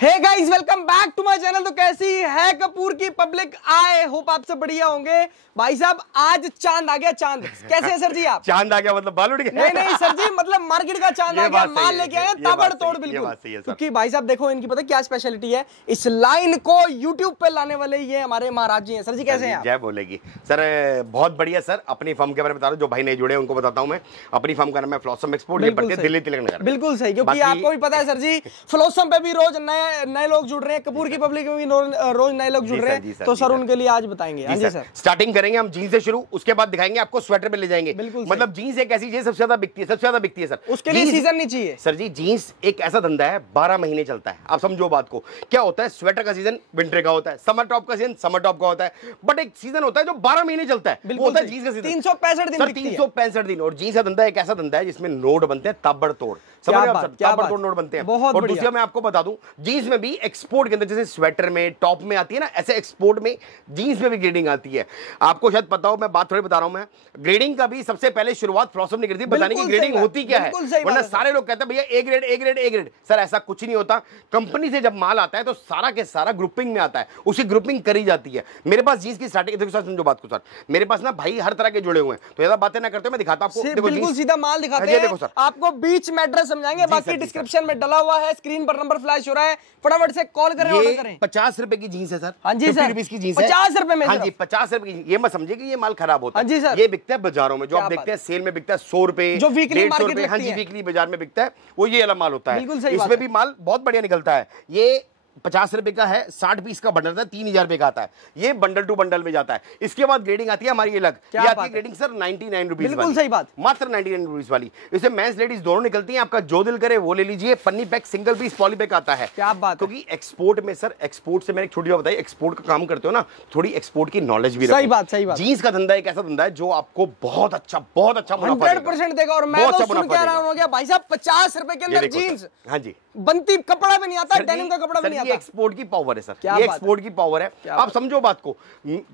Hey guys, welcome back to my channel. तो कैसी है कपूर की पब्लिक? आई होप आप सब बढ़िया होंगे। भाई साहब, आज चांद आ गया। चांद कैसे है सर जी आप? चांद आ गया मतलब बाल उड़ गए? नहीं सर जी, मतलब मार्केट का चांद आ गया, माल लेके आए ताबड़तोड़ बिल्कुल। क्योंकि भाई साहब देखो, इनकी पता क्या स्पेशलिटी है, इस लाइन को यूट्यूब पे लाने वाले ये हमारे महाराज जी हैं। सर जी कैसे हैं आप? जय बोलेगी सर, बहुत बढ़िया सर। अपनी फर्म के बारे में बता रहा हूँ, जो भाई नहीं जुड़े उनको बताता हूँ मैं। अपनी फर्म का नाम है फ्लॉसम एक्सपोर्ट, ये पड़ती है दिल्ली तिलक नगर। बिल्कुल सही, क्योंकि आपको भी पता है सर जी, फ्लॉसम पे भी रोज नए लोग जुड़ रहे हैं, कपूर की पब्लिक में भी रोज नए लोग जुड़ रहे हैं। तो सर उनके लिए आज बताएंगे। हाँ जी सर, स्टार्टिंग करेंगे हम जीन्स से शुरू, उसके बाद दिखाएंगे आपको स्वेटर पे ले जाएंगे। मतलब जीन्स एक ऐसी चीज सबसे ज्यादा बिकती है, सबसे ज्यादा बिकती है सर। उसके लिए सीजन नहीं चाहिए सर जी। जीन्स एक ऐसा धंधा है 12 महीने चलता है। आप समझो बात को, क्या होता है, स्वेटर का सीजन विंटर का होता है, समर टॉप का सीजन समर टॉप का होता है, बट एक सीजन होता है जो 12 महीने चलता है, वो होता है जीन्स का सीजन। 365 दिन, 365 दिन। और जीन्स का धंधा एक ऐसा धंधा है जिसमें नोट बनते हैं ताबड़तोड़, ताबड़तोड़ नोट बनते हैं। और दूसरा मैं आपको बता दूं, जीन्स में भी एक्सपोर्ट के अंदर जैसे स्वेटर में टॉप में आती है ना, ऐसे एक्सपोर्ट में जीन्स में भी ग्रेडिंग आती है। आपको शायद पता हो, मैं बात थोड़ी बता रहा हूं। मैं ग्रेडिंग का भी सबसे पहले शुरुआत फ्लॉसम ने की थी, बताने की ग्रेडिंग होती क्या है। वरना सारे लोग कहते हैं भैया A grade A grade A grade. Sir ऐसा कुछ नहीं होता। कंपनी से जब माल आता है तो सारा के सारा ग्रुपिंग में आता है, उसकी ग्रुपिंग करी जाती है। मेरे पास जीन्स की स्टार्टिंग, देखो सर समझो बात को सर, मेरे पास ना भाई हर तरह के जुड़े हुए हैं, तो ज्यादा बातें ना करते हुए मैं दिखाता हूं आपको। बिल्कुल सीधा माल दिखाते हैं। देखो सर, आपको बीच में एड्रेस समझाएंगे, बाकी डिस्क्रिप्शन में डला हुआ है, स्क्रीन पर नंबर फ्लैश हो रहा है, फटाफट से कॉल करें, ऑर्डर करें। 50 रुपए की जीन्स है सर। हाँ जी सर, 50 की जीन्स है, 50 रुपए में। हाँ जी 50 रुपए की। ये मत समझिए कि ये माल खराब होता है। हाँ जी सर, ये बिकता है बाजारों में, जो आप देखते हैं सेल में बिकता है 100 रुपए, जो वीकली मार्केट में। हाँ जी, वीकली बाजार में बिकता है, वो ये वाला माल होता है। इसमें भी माल बहुत बढ़िया निकलता है। ये 50 रुपए का है, 60 पीस का बंडल था, 3000 रुपए का आता है। ये बंडल टू बंडल में जाता है। इसके बाद ग्रेडिंग आती है हमारी अलग, ये आती है ग्रेडिंग सर 99 रुपीज। बिल्कुल सही बात, मात्र 99 रुपीज वाली। इसमें मेंस लेडीज दोनों निकलती हैं। आपका जो दिल करे वो ले लीजिए। पन्नी pack, single piece poly pack आता है। क्या बात, क्योंकि एक्सपोर्ट में सर, एक्सपोर्ट से मैंने एक छोटी बात बताई, एक्सपोर्ट का काम करते हो ना, थोड़ी एक्सपोर्ट की नॉलेज भी रखो। सही बात, सही बात। जीन्स का धंधा एक ऐसा धंधा है जो आपको बहुत अच्छा मुनाफा 100% देगा। और मैं तो सुन के आ रहा हूं भाई साहब, 50 रुपए के अंदर जीन्स, हाँ जी, बनती कपड़ा भी नहीं आता, डेनिम का कपड़ा भी नहीं आता। एक्सपोर्ट की पावर है सर, ये एक्सपोर्ट की पावर है। आप समझो बात को,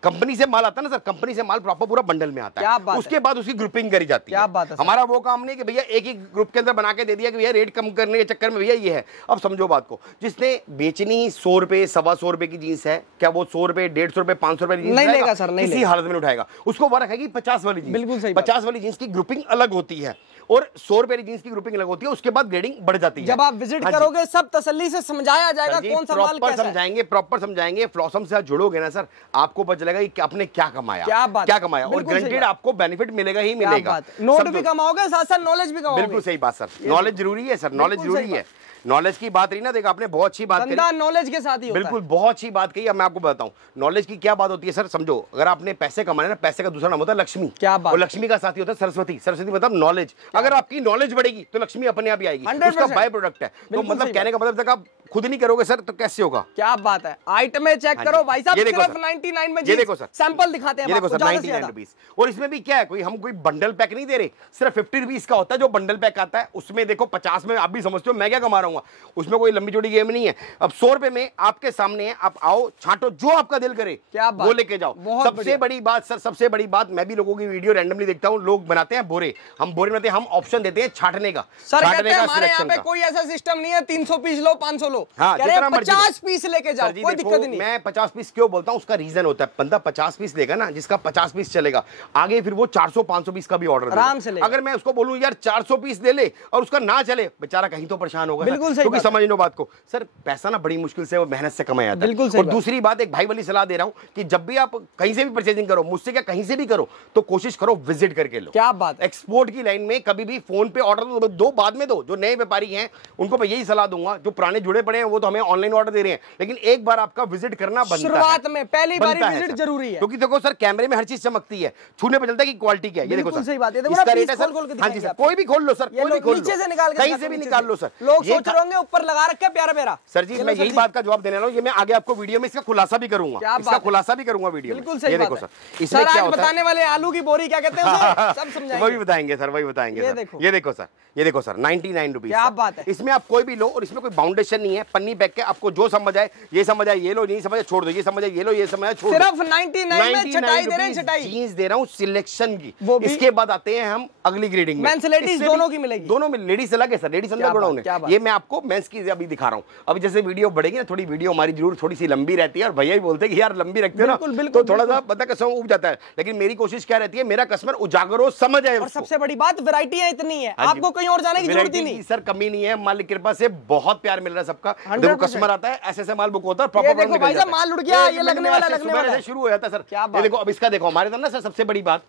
कंपनी से माल आता है ना सर, कंपनी से माल प्रॉपर पूरा बंडल में आता है, उसके बाद उसकी ग्रुपिंग करी जाती है। हमारा वो काम नहीं कि भैया एक ही ग्रुप के अंदर बना के दे दिया कि भैया रेट कम करने के चक्कर में भैया ये है। अब समझो बात को, जिसने बेचनी 100 रुपए 125 रुपए की जीन्स है, क्या वो 100 रुपए 150 रुपए 500 रुपए जीन्स नहीं लेगा सर? नहीं, किसी हालत में उठाएगा। उसको वो रखेगी 50 वाली जीन्स। बिल्कुल सही, 50 वाली जीन्स की ग्रुपिंग अलग होती है और 100 रुपए की जीन्स की ग्रुपिंग अलग होती है। उसके बाद ग्रेडिंग बढ़ जाती है। जब आप विजिट करोगे सब तसल्ली से समझाया जाएगा, कौन सा माल कैसा है। समझाएंगे, प्रॉपर समझाएंगे। फ्लॉसम से जुड़ोगे ना सर, आपको पता चलेगा कि आपने क्या कमाया, क्या कमाया, और गारंटेड आपको बेनिफिट मिलेगा ही मिलेगा। नोट भी कमाओगे, साथ साथ नॉलेज भी कमाओगे। बिल्कुल सही बात सर, नॉलेज जरूरी है सर, नॉलेज जरूरी है। नॉलेज की बात रही ना, देखो आपने बहुत अच्छी बात कही, नॉलेज के साथ ही होता है। बिल्कुल बहुत अच्छी बात कही। अब मैं आपको बताऊं नॉलेज की क्या बात होती है सर। समझो, अगर आपने पैसे कमाने ना, पैसे का दूसरा नाम होता है लक्ष्मी। क्या बात, और लक्ष्मी का साथी होता है सरस्वती। सरस्वती मतलब नॉलेज। अगर आपकी नॉलेज बढ़ेगी तो लक्ष्मी अपने आप ही आएगी, उसका बाय प्रोडक्ट है। तो मतलब कहने का मतलब तक आप खुद नहीं करोगे सर तो कैसे होगा? क्या बात है। आइटम चेक करो भाई साहब, सिर्फ 99 में। ये देखो सर, सैंपल दिखाते हैं, ये देखो सर 99 रुपीज। और इसमें भी क्या है, कोई हम कोई बंडल पैक नहीं दे रहे, सिर्फ 50 रुपीज का होता है जो बंडल पैक आता है। उसमें देखो 50 में आप भी समझते हो मैं क्या कमा रहा हूँ, उसमें कोई लंबी चौड़ी गेम नहीं है। अब 100 रुपए में आपके सामने है, आप आओ छांटो, जो आपका दिल करे वो लेके जाओ। सबसे बड़ी बात सर, सबसे बड़ी बात, मैं भी लोगों की वीडियो रैंडमली देखता हूँ, लोग बनाते हैं बोरे, हम बोरे बनाते हैं, हम ऑप्शन देते हैं छांटने का। सर कहते हैं हमारे यहाँ पे कोई ऐसा सिस्टम नहीं है 300 पीस लो 500 लो, 50 पीस लेके जाओ, कोई दिक्कत नहीं। मैं 50 पीस क्यों बोलता हूँ, उसका रीजन होता है, बंदा 50 पीस लेगा ना, जिसका 50 पीस चलेगा, आगे फिर वो 400-500 पीस का भी ऑर्डर आराम से लेगा। अगर मैं उसको बोलूं यार 400 पीस ले ले और उसका ना चले, बेचारा कहीं तो परेशान होगा। बिल्कुल सही, क्योंकि समझ लो बात को सर, पैसा ना बड़ी मुश्किल से वो मेहनत से कमाया जाता है। और दूसरी बात, एक भाई वाली सलाह दे रहा हूँ कि जब भी आप कहीं से भी परचेजिंग करो, मुझसे क्या कहीं से भी करो, तो कोशिश करो विजिट करके लो। क्या बात, एक्सपोर्ट की लाइन में कभी भी फोन पे ऑर्डर दो, बाद में दो। जो नए व्यापारी हैं उनको मैं यही सलाह दूंगा, जो पुराने जुड़े पड़े हैं वो तो हमें ऑनलाइन ऑर्डर दे रहे हैं, लेकिन एक बार आपका विजिट करना बनता है। शुरुआत में पहली बार विजिट जरूरी है, क्योंकि देखो सर कैमरे में हर चीज चमकती है, छूने पे चलता है कि क्वालिटी क्या है। ये देखो सर, सही बात है। इसका रेट है सर, हाँ जी सर, कोई भी खोल लो सर, कोई भी खोल लो, नीचे से निकाल के, कहीं से भी निकाल लो सर। लोग सोच रहे होंगे ऊपर लगा रखा है प्यारा प्यारा। सर जी मैं यही बात का जवाब देने वाला हूँ, ये मैं आगे आपको वीडियो में इसका खुलासा भी करूंगा, इसका खुलासा भी करूंगा वीडियो में। बिल्कुल सही। ये देखो सर, इसमें क्या होता है, बताने वाले आलू की बोरी क्या कहते हैं उसे, सब समझाएंगे, वही बताएंगे सर, वही बताएंगे। ये देखो सर, ये देखो सर 99 रुपीज। क्या बात है। इसमें आप कोई भी लो, और इसमें कोई बाउंडेशन नहीं है, पन्नी पैक के, आपको जो समझ आए, ये समझ आए ये लो, नहीं समझ आए छोड़ दो, ये समझ आए ये लो, ये समझ आए छोड़ दो। सिर्फ 99 में चटाई दे रहे हैं, चटाई जीन्स दे रहा हूँ सिलेक्शन की। इसके बाद आते हैं हम अगली ग्रेडिंग में, मेंस लेडीज दोनों की मिलेगी, दोनों में। लेडीज अलग है सर, लेडीज अंदर बड़ा होने, ये मैं आपको मेंस की अभी दिखा रहा हूँ। अभी जैसे वीडियो बढ़ेगी ना, थोड़ी वीडियो हमारी जरूर थोड़ी सी लंबी रहती है, और भैया ही बोलते हैं कि यार लंबी रखते हो ना, तो थोड़ा सा पता कसम उब जाता है, लेकिन मेरी कोशिश क्या रहती है, मेरा कस्टमर उजागर हो, समझ आए। और सबसे बड़ी बात वैरायटी है इतनी है, आपको कहीं और जाने की जरूरत ही नहीं सर, कमी नहीं है, मालिक की कृपा से बहुत प्यार मिल रहा है सबका। देखो कस्टमर आता है, ऐसे माल बुक होता है, प्रॉपर भाई साहब माल उड़ गया, ये लगने वाला शुरू हो जाता है सर। ये देखो, अब इसका देखो हमारे इधर ना सर, सबसे बड़ी बात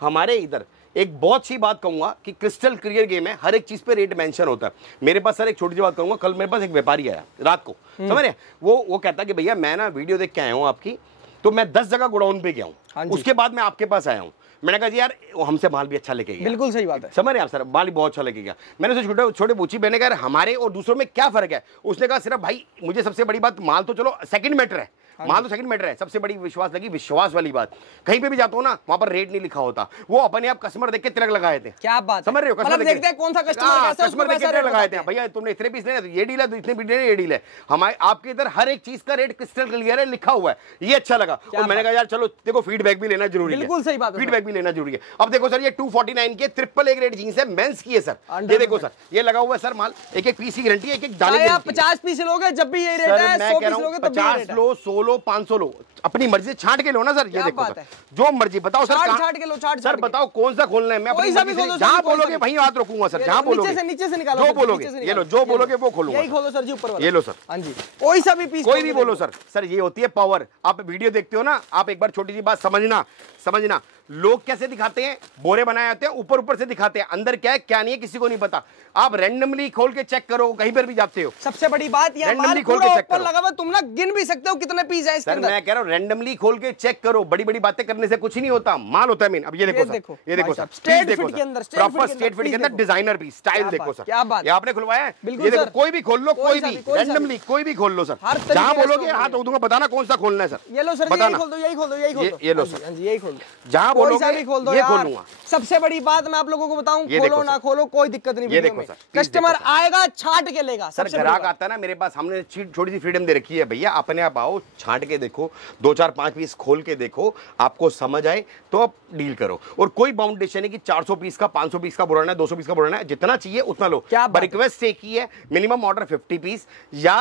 हमारे इधर एक बहुत सी बात कहूंगा कि क्रिस्टल क्लियर गेम है, हर एक चीज पे रेट मेंशन होता है। मेरे पास सर एक छोटी सी बात कहूंगा, कल मेरे पास एक व्यापारी आया रात को, समझ रहे, वो कहता कि भैया मैं ना वीडियो देख के आया हूँ आपकी, तो मैं 10 जगह गोडाउन पे गया हूँ, उसके बाद मैं आपके पास आया हूँ। मैंने कहा जी यार हमसे माल भी अच्छा लेके गया। बिल्कुल सही बात है, समझ रहे आप सर, माल भी बहुत अच्छा लेके गया। मैंने उसे छोटे छोटे पूछी, मैंने कहा हमारे और दूसरों में क्या फर्क है। उसने कहा सिर्फ भाई मुझे सबसे बड़ी बात, माल तो चलो सेकंड मैटर है, माल तो सेकंड मैटर है, सबसे बड़ी विश्वास लगी, विश्वास वाली बात। कहीं पे भी जाता हूँ ना, वहां पर रेट नहीं लिखा होता, वो अपने आप कस्टमर देख के तिलक लगाए थे। क्या बात, समझ रहे हो, कस्टमर देखते हैं कौन सा कस्टमर देख के तिलक लगाए थे, भैया तुमने इतने पीस लेना तो ये डील है, तो इतने पीस लेना ये डील है। हमारे आपके इधर हर एक चीज का रेट क्रिस्टल क्लियर है, लिखा हुआ है, ये अच्छा लगा। और मैंने कहा यार चलो देखो फीडबैक भी लेना जरूरी है, बिल्कुल सही बात है, फीडबैक भी लेना जरूरी है। अब देखो सर, ये 249 के ट्रिपल ए ग्रेड जीन्स है, मेंस की है सर। ये देखो सर, ये लगा हुआ है सर माल, एक एक पीस की गारंटी है, एक एक दाने की। 50 पीस लोगे जब भी ये रेट है, 100 पीस लोगे तब भी ये रेट है। 50 लो, 100 लो, 500 लो, अपनी मर्जी से छांट के लो ना सर। ये देखो सर, जो मर्जी बताओ सर, छांट के लो, सर बताओ कौन सा खोलना है, मैं अपनी मर्जी से जहां बोलोगे वहीं हाथ रखूंगा सर, जहां बोलोगे नीचे से निकालो, जो बोलोगे ये लो, जो बोलोगे वो खोलूंगा। यही खोलो सर जी, ऊपर वाला ये लो सर। हां जी, कोई सा भी पीस, कोई भी बोलो सर। सर ये होती है पावर। आप वीडियो देखते हो ना, आप एक बार छोटी सी बात समझना, लोग कैसे दिखाते हैं, बोरे बनाए जाते हैं, ऊपर ऊपर से दिखाते हैं, अंदर क्या है क्या नहीं है किसी को नहीं पता। आप रैंडमली खोल के चेक करो, कहीं पर भी जाते हो। सबसे बड़ी बात ये रैंडमली खोल के चेक करो, लगा हुआ, तुम ना गिन भी सकते हो कितने पीस है इसके अंदर। मैं कह रहा हूं रैंडमली खोल के चेक करो, बड़ी बड़ी बातें करने से कुछ नहीं होता, माल होता है मेन। अब ये देखो सर, ये देखो सर, स्ट्रेट फिट के अंदर, प्रॉपर स्ट्रेट फिट के अंदर डिजाइनर पीस, स्टाइल देखो सर, क्या बात, ये आपने खुलवाया है। ये देखो, कोई भी खोल लो, कोई भी रैंडमली कोई भी खोल लो सर, जहां बोलोगे हाथ दूंगा, बताना कौन सा खोलना है सर। ये लो सर, यही खोल दो, यही खोल दो, यही खोल दो, ये लो सर, यही खोल दो, जहां बोलोगे खोल दो, ये खोलूंगा। सबसे बड़ी बात मैं आप लोगों को बताऊं, खोलो ना खोलो कोई दिक्कत नहीं, ये देखो सर, कस्टमर आएगा छांट के लेगा। सर ग्राहक आता है ना मेरे पास, हमने छोटी सी फ्रीडम दे रखी है, भैया अपने आप आओ, छांट के देखो, 2 4 5 पीस खोल के देखो, आपको समझ आए तो आप डील करो। और कोई बाउंडेशन है कि 400 पीस का, 500 पीस का बुराना है, 200 पीस का बुराना है, जितना चाहिए उतना लो। रिक्वेस्ट एक ही है, मिनिमम ऑर्डर 50 पीस या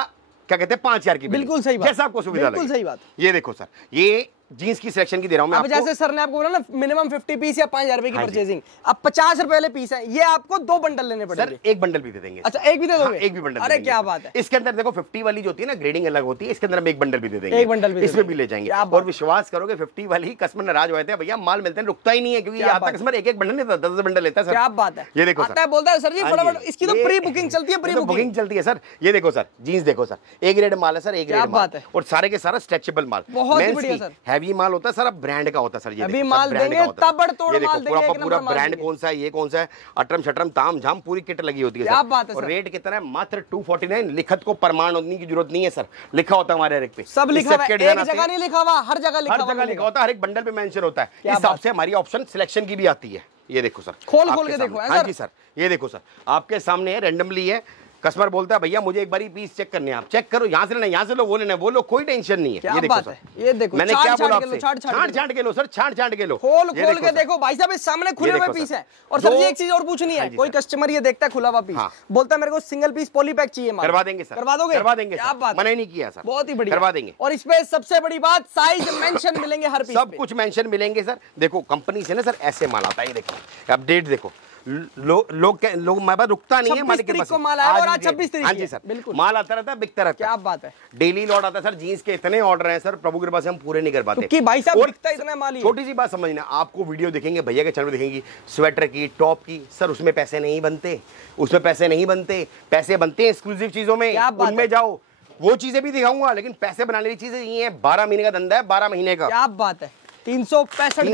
क्या कहते हैं 5000 की। बिल्कुल सही बात, जैसा आपको सुविधा लगे। बिल्कुल सही बात। ये देखो सर, ये जीन्स की सिलेक्शन की दे रहा हूं मैं अब आपको। जैसे सर ने आपको बोला ना मिनिमम 50 पीस या 5000 रुपए की परचेजिंग, अब 50 रुपए वाले पीस है, ये आपको 2 बंडल लेने पड़ेंगे। सर एक बंडल भी दे देंगे। अच्छा एक भी दे दोगे? एक भी बंडल। अरे क्या बात है। इसके अंदर देखो 50 वाली जो होती है ना, ग्रेडिंग अलग होती है, इसके अंदर हम एक बंडल भी दे देंगे, एक बंडल भी इसमें भी ले जाएंगे। और विश्वास करोगे 50 वाली कस्टमर नाराज होते हैं, भैया माल मिलते हैं रुकता ही नहीं है, क्योंकि आता कस्टमर एक एक बंडल नहीं 10 बंडल लेता है सर। क्या बात है। ये देखो आता है बोलता है सर जी फटाफट, इसकी तो प्री बुकिंग चलती है, प्री बुकिंग चलती है सर। ये देखो सर, जीन्स देखो सर, ए ग्रेड माल है सर, ए ग्रेड माल है, और सारे के सारा स्ट्रेचेबल माल, बहुत बढ़िया सर। हैवी माल होता है सारा, ब्रांड का होता है सर। ये अभी माल देंगे ताबड़तोड़ माल देंगे, पूरा ब्रांड कौन सा है, ये कौन सा है, अटरम शटरम ताम झाम पूरी किट लगी होती है क्या बात है। और रेट कितना है, मात्र 249। लिखत को प्रमाण होने की जरूरत नहीं है सर, लिखा होता है हमारे हर एक पे, सब लिखा है, एक जगह नहीं लिखा हुआ, हर जगह लिखा होता है, हर एक बंडल पे मेंशन होता है। इस हिसाब से हमारी ऑप्शन सिलेक्शन की भी आती है। ये देखो सर, खोल के देखो। हाँ जी सर, ये देखो सर, आपके सामने है, रैंडमली है। कस्टमर बोलता है भैया मुझे एक बारी पीस चेक करने, आप चेक करो, यहाँ से लेना, यहाँ से लो, वो लेना, वो लो, कोई टेंशन नहीं है। ये देखो सर, ये देखो मैंने क्या बोला आपसे, छांट के लो सर, छांट के लो, खोल के देखो भाई साहब, इस सामने खुले हुए पीस है। और सर जी एक चीज और पूछनी है, कोई कस्टमर ये देखता है खुला हुआ पीस, बोलता है मेरे को सिंगल पीस पॉली पैक चाहिए, करवा देंगे सर, करवा दोगे? करवा देंगे, क्या बात, मना ही नहीं किया सर, बहुत ही बढ़िया, करवा देंगे। और इसमें सबसे बड़ी बात, साइज मेंशन मिलेंगे हर पीस, सब कुछ मेंशन मिलेंगे सर। देखो कंपनी से ना सर ऐसे माल आता है, ये देखो अपडेट देखो, लोग हमारे पास रुकता नहीं है, मालिक के पास माल आया और आज 26 तारीख। हाँ जी सर, बिल्कुल माल आता रहता है, बिकता रहता है। क्या बात है। डेली लॉट आता है सर, जीन्स के इतने ऑर्डर हैं सर, प्रभु कृपा से हम पूरे नहीं कर पाते कि भाई साहब बिकता इतना माल ही। छोटी सी बात समझना, आपको वीडियो देखेंगे, भैया के चैनल देखेंगी, स्वेटर की, टॉप की, सर उसमें पैसे नहीं बनते, उसमें पैसे नहीं बनते, पैसे बनते हैं एक्सक्लूसिव चीजों में, उनमें जाओ, वो चीजें भी दिखाऊंगा, लेकिन पैसे बनाने की चीजें ये है, 12 महीने का धंधा है, 12 महीने का। क्या बात है। 365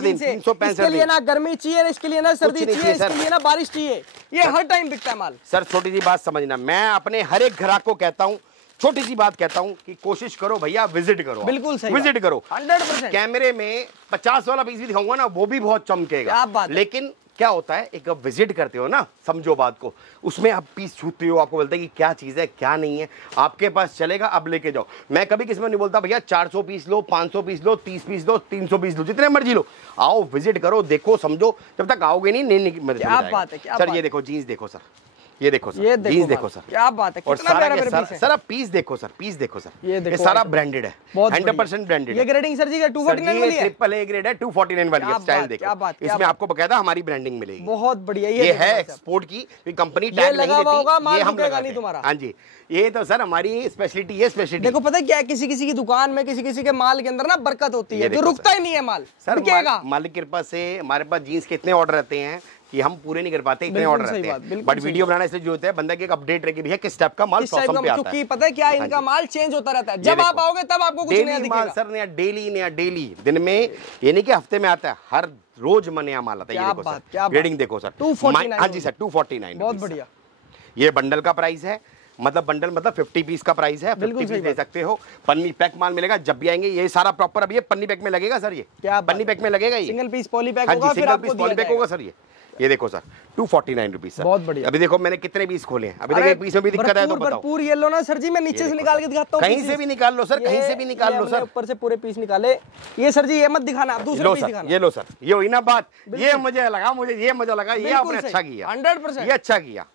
दिन, 365 इसके लिए ना गर्मी चाहिए, इसके लिए ना सर्दी चाहिए, इसके लिए ना बारिश चाहिए, ये हर टाइम बिकता है माल। सर छोटी सी बात समझना, मैं अपने हर एक ग्राहक को कहता हूँ, छोटी सी बात कहता हूँ कि कोशिश करो भैया, विजिट करो, बिल्कुल सही, विजिट करो 100%। कैमरे में 50 वाला पीस भी दिखाऊंगा ना, वो भी बहुत चमकेगा, लेकिन क्या होता है, एक विजिट करते हो ना, समझो बात को, उसमें आप पीस छूते हो, आपको बोलते हैं कि क्या चीज़ है क्या नहीं है, आपके पास चलेगा, अब लेके जाओ। मैं कभी किसी में नहीं बोलता भैया 400 पीस लो, 500 पीस लो, 30 पीस लो, 300 पीस लो, जितने मर्जी लो, आओ विजिट करो, देखो समझो। जब तक आओगे नहीं क्या बात है, सर ये देखो जीन्स देखो सर, ये देखो सर, ये जीन्स देखो सर, क्या बात है, और सर आप पीस देखो सर, पीस देखो सर, ये सारा ब्रांडेड है, 100% ब्रांडेड। ये ग्रेडिंग सर जी का 249 वाली है, ट्रिपल ए ग्रेड है, 249 वाली है। स्टाइल देखो, इसमें आपको बकायदा हमारी ब्रांडिंग मिलेगी। बहुत बढ़िया, ये है एक्सपोर्ट की कंपनी, टैग नहीं देती, ये हम लगाते हैं। हाँ जी, ये तो सर हमारी स्पेशलिटी है। स्पेशलिटी देखो पता है क्या है, किसी किसी की दुकान में किसी के माल के अंदर ना बरकत होती है, जो रुकता ही नहीं है माल। सर मालिक की कृपा से हमारे पास जीन्स के इतने ऑर्डर रहते हैं कि हम पूरे नहीं कर पाते, इतने ऑर्डर रहते हैं, बट वीडियो बनाना इसलिए जो होता है बंदा की एक अपडेट रहेगी भैया किस टाइप का माल प्रॉब्लम पे आता है, क्योंकि पता है क्या, इनका माल चेंज होता रहता है, जब आप आओगे तब आपको कुछ नया दिखेगा। सर नया डेली दिन में, ये नहीं कि हफ्ते में आता है, हर रोज नया माल आता है। ये देखो सर, ग्रेडिंग देखो सर, 249। हाँ जी सर, 249, बहुत बढ़िया। ये बंडल का प्राइस है, मतलब बंडल मतलब 50 पीस का प्राइस है, 50 पीस ले सकते हो। पन्नी पैक माल मिलेगा, जब भी आएंगे ये सारा प्रॉपर, अब ये पन्नी पैक में लगेगा सर, ये क्या पन्नी पैक में लगेगा, ये सिंगल पीस पॉली पैक होगा, फिर आपको पॉली पैक होगा सर। ये देखो सर 249 रुपीज सर, बहुत बढ़िया। अभी देखो मैंने कितने पीस खोले हैं, अभी देखो एक पीस में भी दिक्कत है तो बताओ। भरपूर ये लो ना सर जी, मैं नीचे से निकाल के दिखाता हूँ, कहीं से भी निकाल लो सर, कहीं से भी निकाल लो सर, ऊपर से पूरे पीस निकाले। ये सर जी ये मत दिखाना, आप दूसरे पीस दिखाना। ये लो सर, ये हुई ना बात, ये मुझे लगा, ये मजा लगा, ये आपने अच्छा किया, 100%, ये अच्छा किया,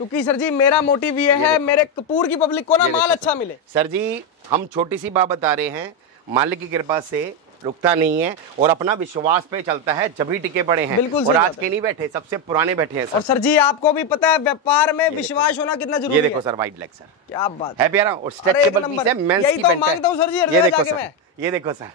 क्योंकि सर जी मेरा मोटिव ये है मेरे कपूर की पब्लिक को ना माल अच्छा मिले। सर जी हम छोटी सी बात बता रहे हैं, मालिक की कृपा से रुकता नहीं है और अपना विश्वास पे चलता है, जब भी टिके पड़े हैं, और आज के नहीं बैठे, सबसे पुराने बैठे हैं सर। और सर जी आपको भी पता है व्यापार में विश्वास होना कितना जरूरी है। ये देखो सर वाइट लेग सर, क्या बात है प्यारा, और स्ट्रेचेबल पीस है, मेंस की पैंट है। ये देखो सर, ये देखो सर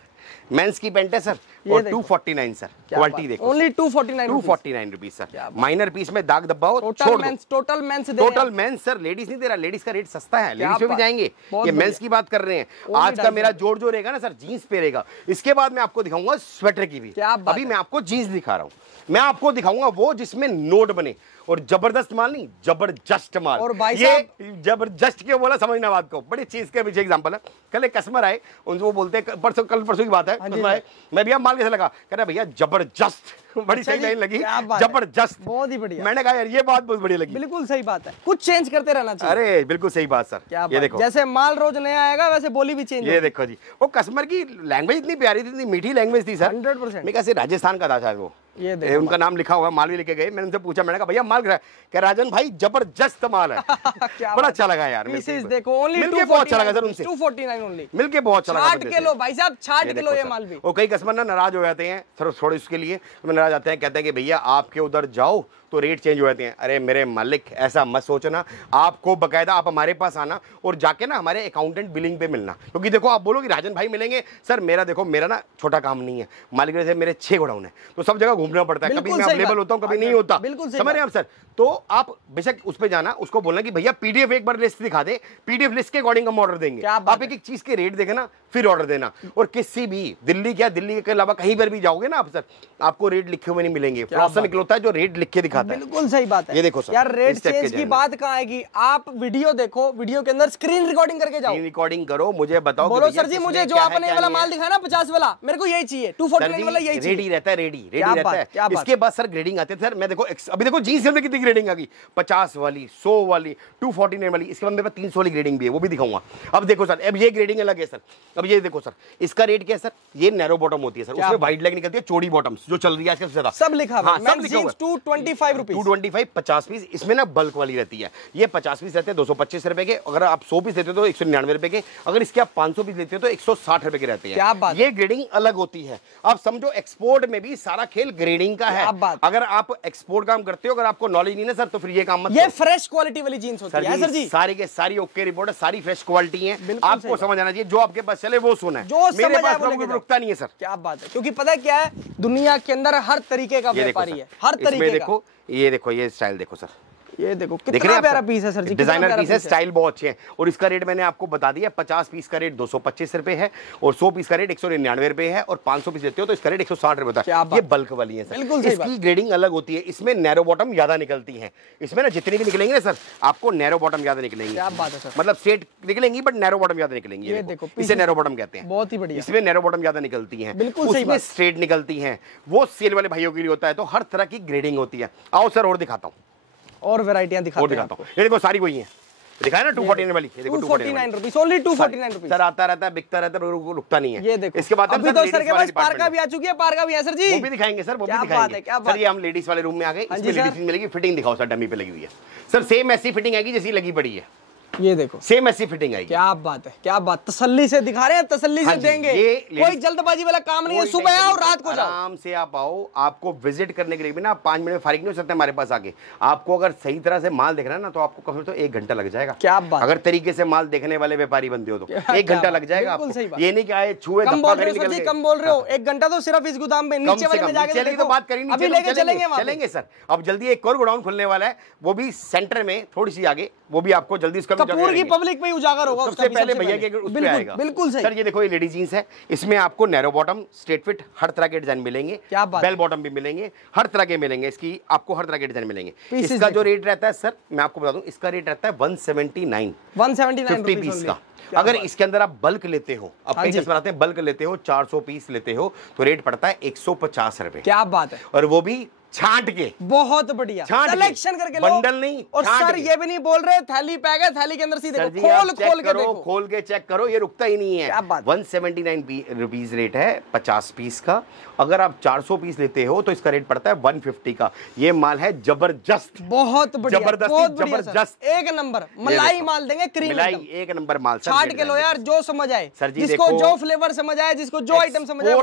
मेंस की पैंट है सर, और 249 सर, क्वालिटी देखो, only 249 rupees sir. Minor piece में दाग धब्बा हो, टोटल मेंस सर, लेडीज नहीं दे रहा, लेडीज का रेट सस्ता है, लेडीज पे भी जाएंगे, ये मेंस की बात कर रहे हैं। आज का मेरा जोड़ जो रहेगा ना सर, जीन्स पे रहेगा, इसके बाद मैं आपको दिखाऊंगा स्वेटर की भी। अभी मैं आपको जीन्स दिखा रहा हूँ, मैं आपको दिखाऊंगा वो जिसमें नोट बने, और जबरदस्त माल नहीं, जबरदस्त माल। और भाई ये जबरदस्त क्यों बोला समझना बात को, बड़ी चीज के पीछे एग्जांपल है। कल एक कस्टमर आए, उनको बोलते हैं कल परसों की बात है, मैं भैया माल कैसे लगा, कह रहा भैया जबरदस्त, बड़ी सही लाइन लगी, जबरदस्त, बहुत ही बढ़िया। मैंने कहा यार ये बात बहुत बढ़िया लगी, बिल्कुल सही बात है, कुछ चेंज करते रहना चाहिए। अरे बिल्कुल सही बात सर, ये देखो जैसे माल रोज नया आएगा वैसे बोली भी चेंज। ये देखो जी, वो कस्टमर की लैंग्वेज इतनी प्यारी थी, इतनी मीठी लैंग्वेज थी सर, 100%। मैं कैसे राजस्थान का था शायद वो, ये उनका नाम लिखा हुआ, माल भी लेके गए, मैंने उनसे पूछा, मैंने कहा भैया माल क्या, राजन भाई जबरदस्त माल है। बड़ा अच्छा लगा यार, देखो मिलके बहुत अच्छा लगा सर उनसे, 249 ओनली, मिलके बहुत अच्छा लगा। 60 किलो भाई साहब, 60 किलो ये माल भी। और कई कस्टमर ना नाराज हो जाते हैं सर, थोड़े उसके लिए नाराज आते हैं, कहते हैं कि भैया आपके उधर जाओ तो रेट चेंज हो जाते हैं। अरे मेरे मालिक ऐसा मत सोचना, आपको बकायदा आप हमारे पास आना और जाके ना हमारे अकाउंटेंट बिलिंग पे मिलना, क्योंकि देखो आप बोलोगे राजन भाई मिलेंगे सर, मेरा ना छोटा काम नहीं है, मालिक से मेरे 6 गोडाउन है, तो सब जगह घूमना पड़ता है, कभी मैं अवेलेबल होता हूँ, कभी नहीं होता, समझ रहे हैं आप सर। तो आप बेशक उस पर जाना, उसको बोलना कि भैया पीडीएफ एक बार लिस्ट दिखा दे, पीडीएफ लिस्ट के अकॉर्डिंग हम ऑर्डर देंगे, आप एक एक चीज के रेट देखे ना फिर ऑर्डर देना। और किसी भी दिल्ली के अलावा कहीं पर भी जाओगे ना आप सर, आपको रेट लिखे हुए नहीं मिलेंगे, प्रोसेस निकलता है जो रेट लिख के दिखाता है। बिल्कुल सही बात है, ये देखो सर, यार रेट चेंज की बात कहाँ आएगी, आप वीडियो देखो, वीडियो के अंदर स्क्रीन रिकॉर्डिंग करके जाओ, रिकॉर्डिंग करो, मुझे बताओ, बोलो सर जी मुझे जो आपने ये वाला माल दिखाया ना 50 वाला, मेरे को यही चाहिए, 249 वाला यही चाहिए। रेडी रहता है, रेडी रहता है। इसके बाद सर ग्रेडिंग आते थे सर, मैं देखो अभी देखो जीन्स में कितनी ग्रेडिंग आ गई, 50 वाली, 100 वाली, 249 वाली, इसके बाद मेरे पास 300 वाली ग्रेडिंग भी है, वो भी दिखाऊंगा। अब देखो सर, अब ये ग्रेडिंग अलग है सर, अब ये देखो सर, इसका रेट क्या है सर, ये नैरो बॉटम होती है सर, उसमें वाइड लेग निकलती है, चौड़ी बॉटम्स जो चल रही है आजकल ज्यादा, सब लिखा हुआ है, 225 रुपीस, 225 50 पीस, इसमें ना बल्क वाली रहती है, ये 50 पीस रहते हैं 225 रुपए के, अगर आप 100 पीस लेते हो तो 199 रुपए के, अगर इसके आप 500 पीस लेते हो तो 160 रुपए के रहते हैं। क्या बात, ये ग्रेडिंग अलग होती है। आप समझो एक्सपोर्ट में भी सारा खेल ग्रेडिंग का है, अगर आप एक्सपोर्ट काम करते हो, अगर आपको नॉलेज नहीं है सर, तो फिर ये काम मत। ये फ्रेश क्वालिटी वाली जींस होती है सर जी, सारी के सारी ओके रिपोर्ट है, सारी फ्रेश क्वालिटी है, आपको समझ आना चाहिए, जो आपके पास चले वो सुना है, जो मेरे पास रुकता नहीं है सर। क्या बात है, क्योंकि पता है क्या है, दुनिया के अंदर हर तरीके का व्यापारी है, हर तरीके का। देखो ये देखो, ये स्टाइल देखो सर, ये देखो कितना प्यारा पीस है सर जी, डिजाइनर पीस है, स्टाइल बहुत अच्छे हैं। और इसका रेट मैंने आपको बता दिया, 50 पीस का रेट 225 रुपए है और 100 पीस का रेट 199 रुपए है और 500 पीस लेते हो तो इसका रेट 160 रुपए होता है। ये बल्क वाली है सर, इसकी ग्रेडिंग अलग होती है, इसमें नैरो बॉटम ज्यादा निकलती है। इसमें ना जितनी भी निकलेंगे ना सर, आपको नैरो बॉटम ज्यादा निकलेंगी। क्या बात है सर, मतलब स्ट्रेट निकलेंगी बट नैरो बॉटम ज्यादा निकलेंगी। ये देखो इसे नैरो बॉटम कहते हैं, बहुत ही बढ़िया। इसमें नैरो बॉटम ज्यादा निकलती है, बिल्कुल सही बात, स्ट्रेट निकलती है, वो सेल वाले भाइयों के लिए होता है। तो हर तरह की ग्रेडिंग होती है। आओ सर और दिखाता हूँ, और वैरायटियां दिखाता हूँ। ये देखो सारी वही है, दिखाया ना 249 वाली, ये देखो 249 रुपीस, ओनली 249 रुपीस। सर आता रहता है, बिकता रहता है, रुकता नहीं है। ये देखो इसके बाद अभी तो सर के पास पार्का भी आ चुकी है, पार्का भी है सर जी, वो भी दिखाएंगे सर, वो भी दिखाएंगे। सर ये हम लेडीज वाले रूम में आ गए, इसमें लेडीज मिलेगी। फिटिंग दिखाओ सर, डमी पे लगी हुई है सर, सेम ऐसी फिटिंग आएगी जैसी लगी पड़ी है। ये देखो सेम ऐसी फिटिंग आएगी। क्या बात है, क्या बात, तसल्ली से दिखा रहे हैं, तसल्ली से देंगे, कोई जल्दबाजी वाला काम नहीं है। सुबह आओ रात को जाओ, आराम से आप आओ। आपको विजिट करने के लिए भी ना 5 मिनट में फारिग नहीं हो सकते हमारे पास आके। आपको अगर सही तरह से माल देखना है ना तो आपको कम से कम 1 घंटा लग जाएगा। क्या बात, अगर तरीके से माल देखने वाले व्यापारी बनते हो तो 1 घंटा लग जाएगा आपको। ये नहीं कि आए छुए कम बोल रहे हो, 1 घंटा तो सिर्फ इस गोदाम में नीचे वाले में जाके तो बात करेंगे, अभी लेके चलेंगे सर। अब जल्दी एक और गोडाउन खुलने वाला है, वो भी सेंटर में थोड़ी सी आगे, वो भी आपको जल्दी उसका कपूर की पब्लिक में उजागर होगा सबसे पहले भैया के उस पे आएगा। बिल्कुल सही सर। ये देखो ये लेडीज जींस है, इसमें आपको नैरो बॉटम, स्ट्रेट फिट, हर तरह के डिजाइन मिलेंगे। बेल बॉटम भी मिलेंगे, हर तरह के मिलेंगे, इसकी आपको हर तरह के डिजाइन मिलेंगे। इसका जो रेट रहता है सर, मैं आपको बता दूं, इसका रेट रहता है 179 50 पीस का। अगर इसके अंदर आप बल्क लेते हो, अब कई कस्टमर आते हैं बल्क लेते हो, 400 पीस लेते हो तो रेट पड़ता है 150 रुपए। क्या बात है, और वो भी छांट के। बहुत बढ़िया, सिलेक्शन करके लो, बंडल नहीं। और सर ये भी नहीं बोल रहे थैली पैक है, थैली के अंदर सीधे खोल के चेक करो, ये रुकता ही नहीं है। 179 रुपीज रेट है 50 पीस का। अगर आप 400 पीस लेते हो तो इसका रेट पड़ता है 150 का। ये माल है जबरदस्त, बहुत बढ़िया, जबरदस्त, एक नंबर मलाई माल देंगे, क्रीम मलाई एक नंबर माल। छाट के लो यार, जो समझ आए सर जी, जिसको जो फ्लेवर समझ आए, जिसको जो आइटम समझ आए।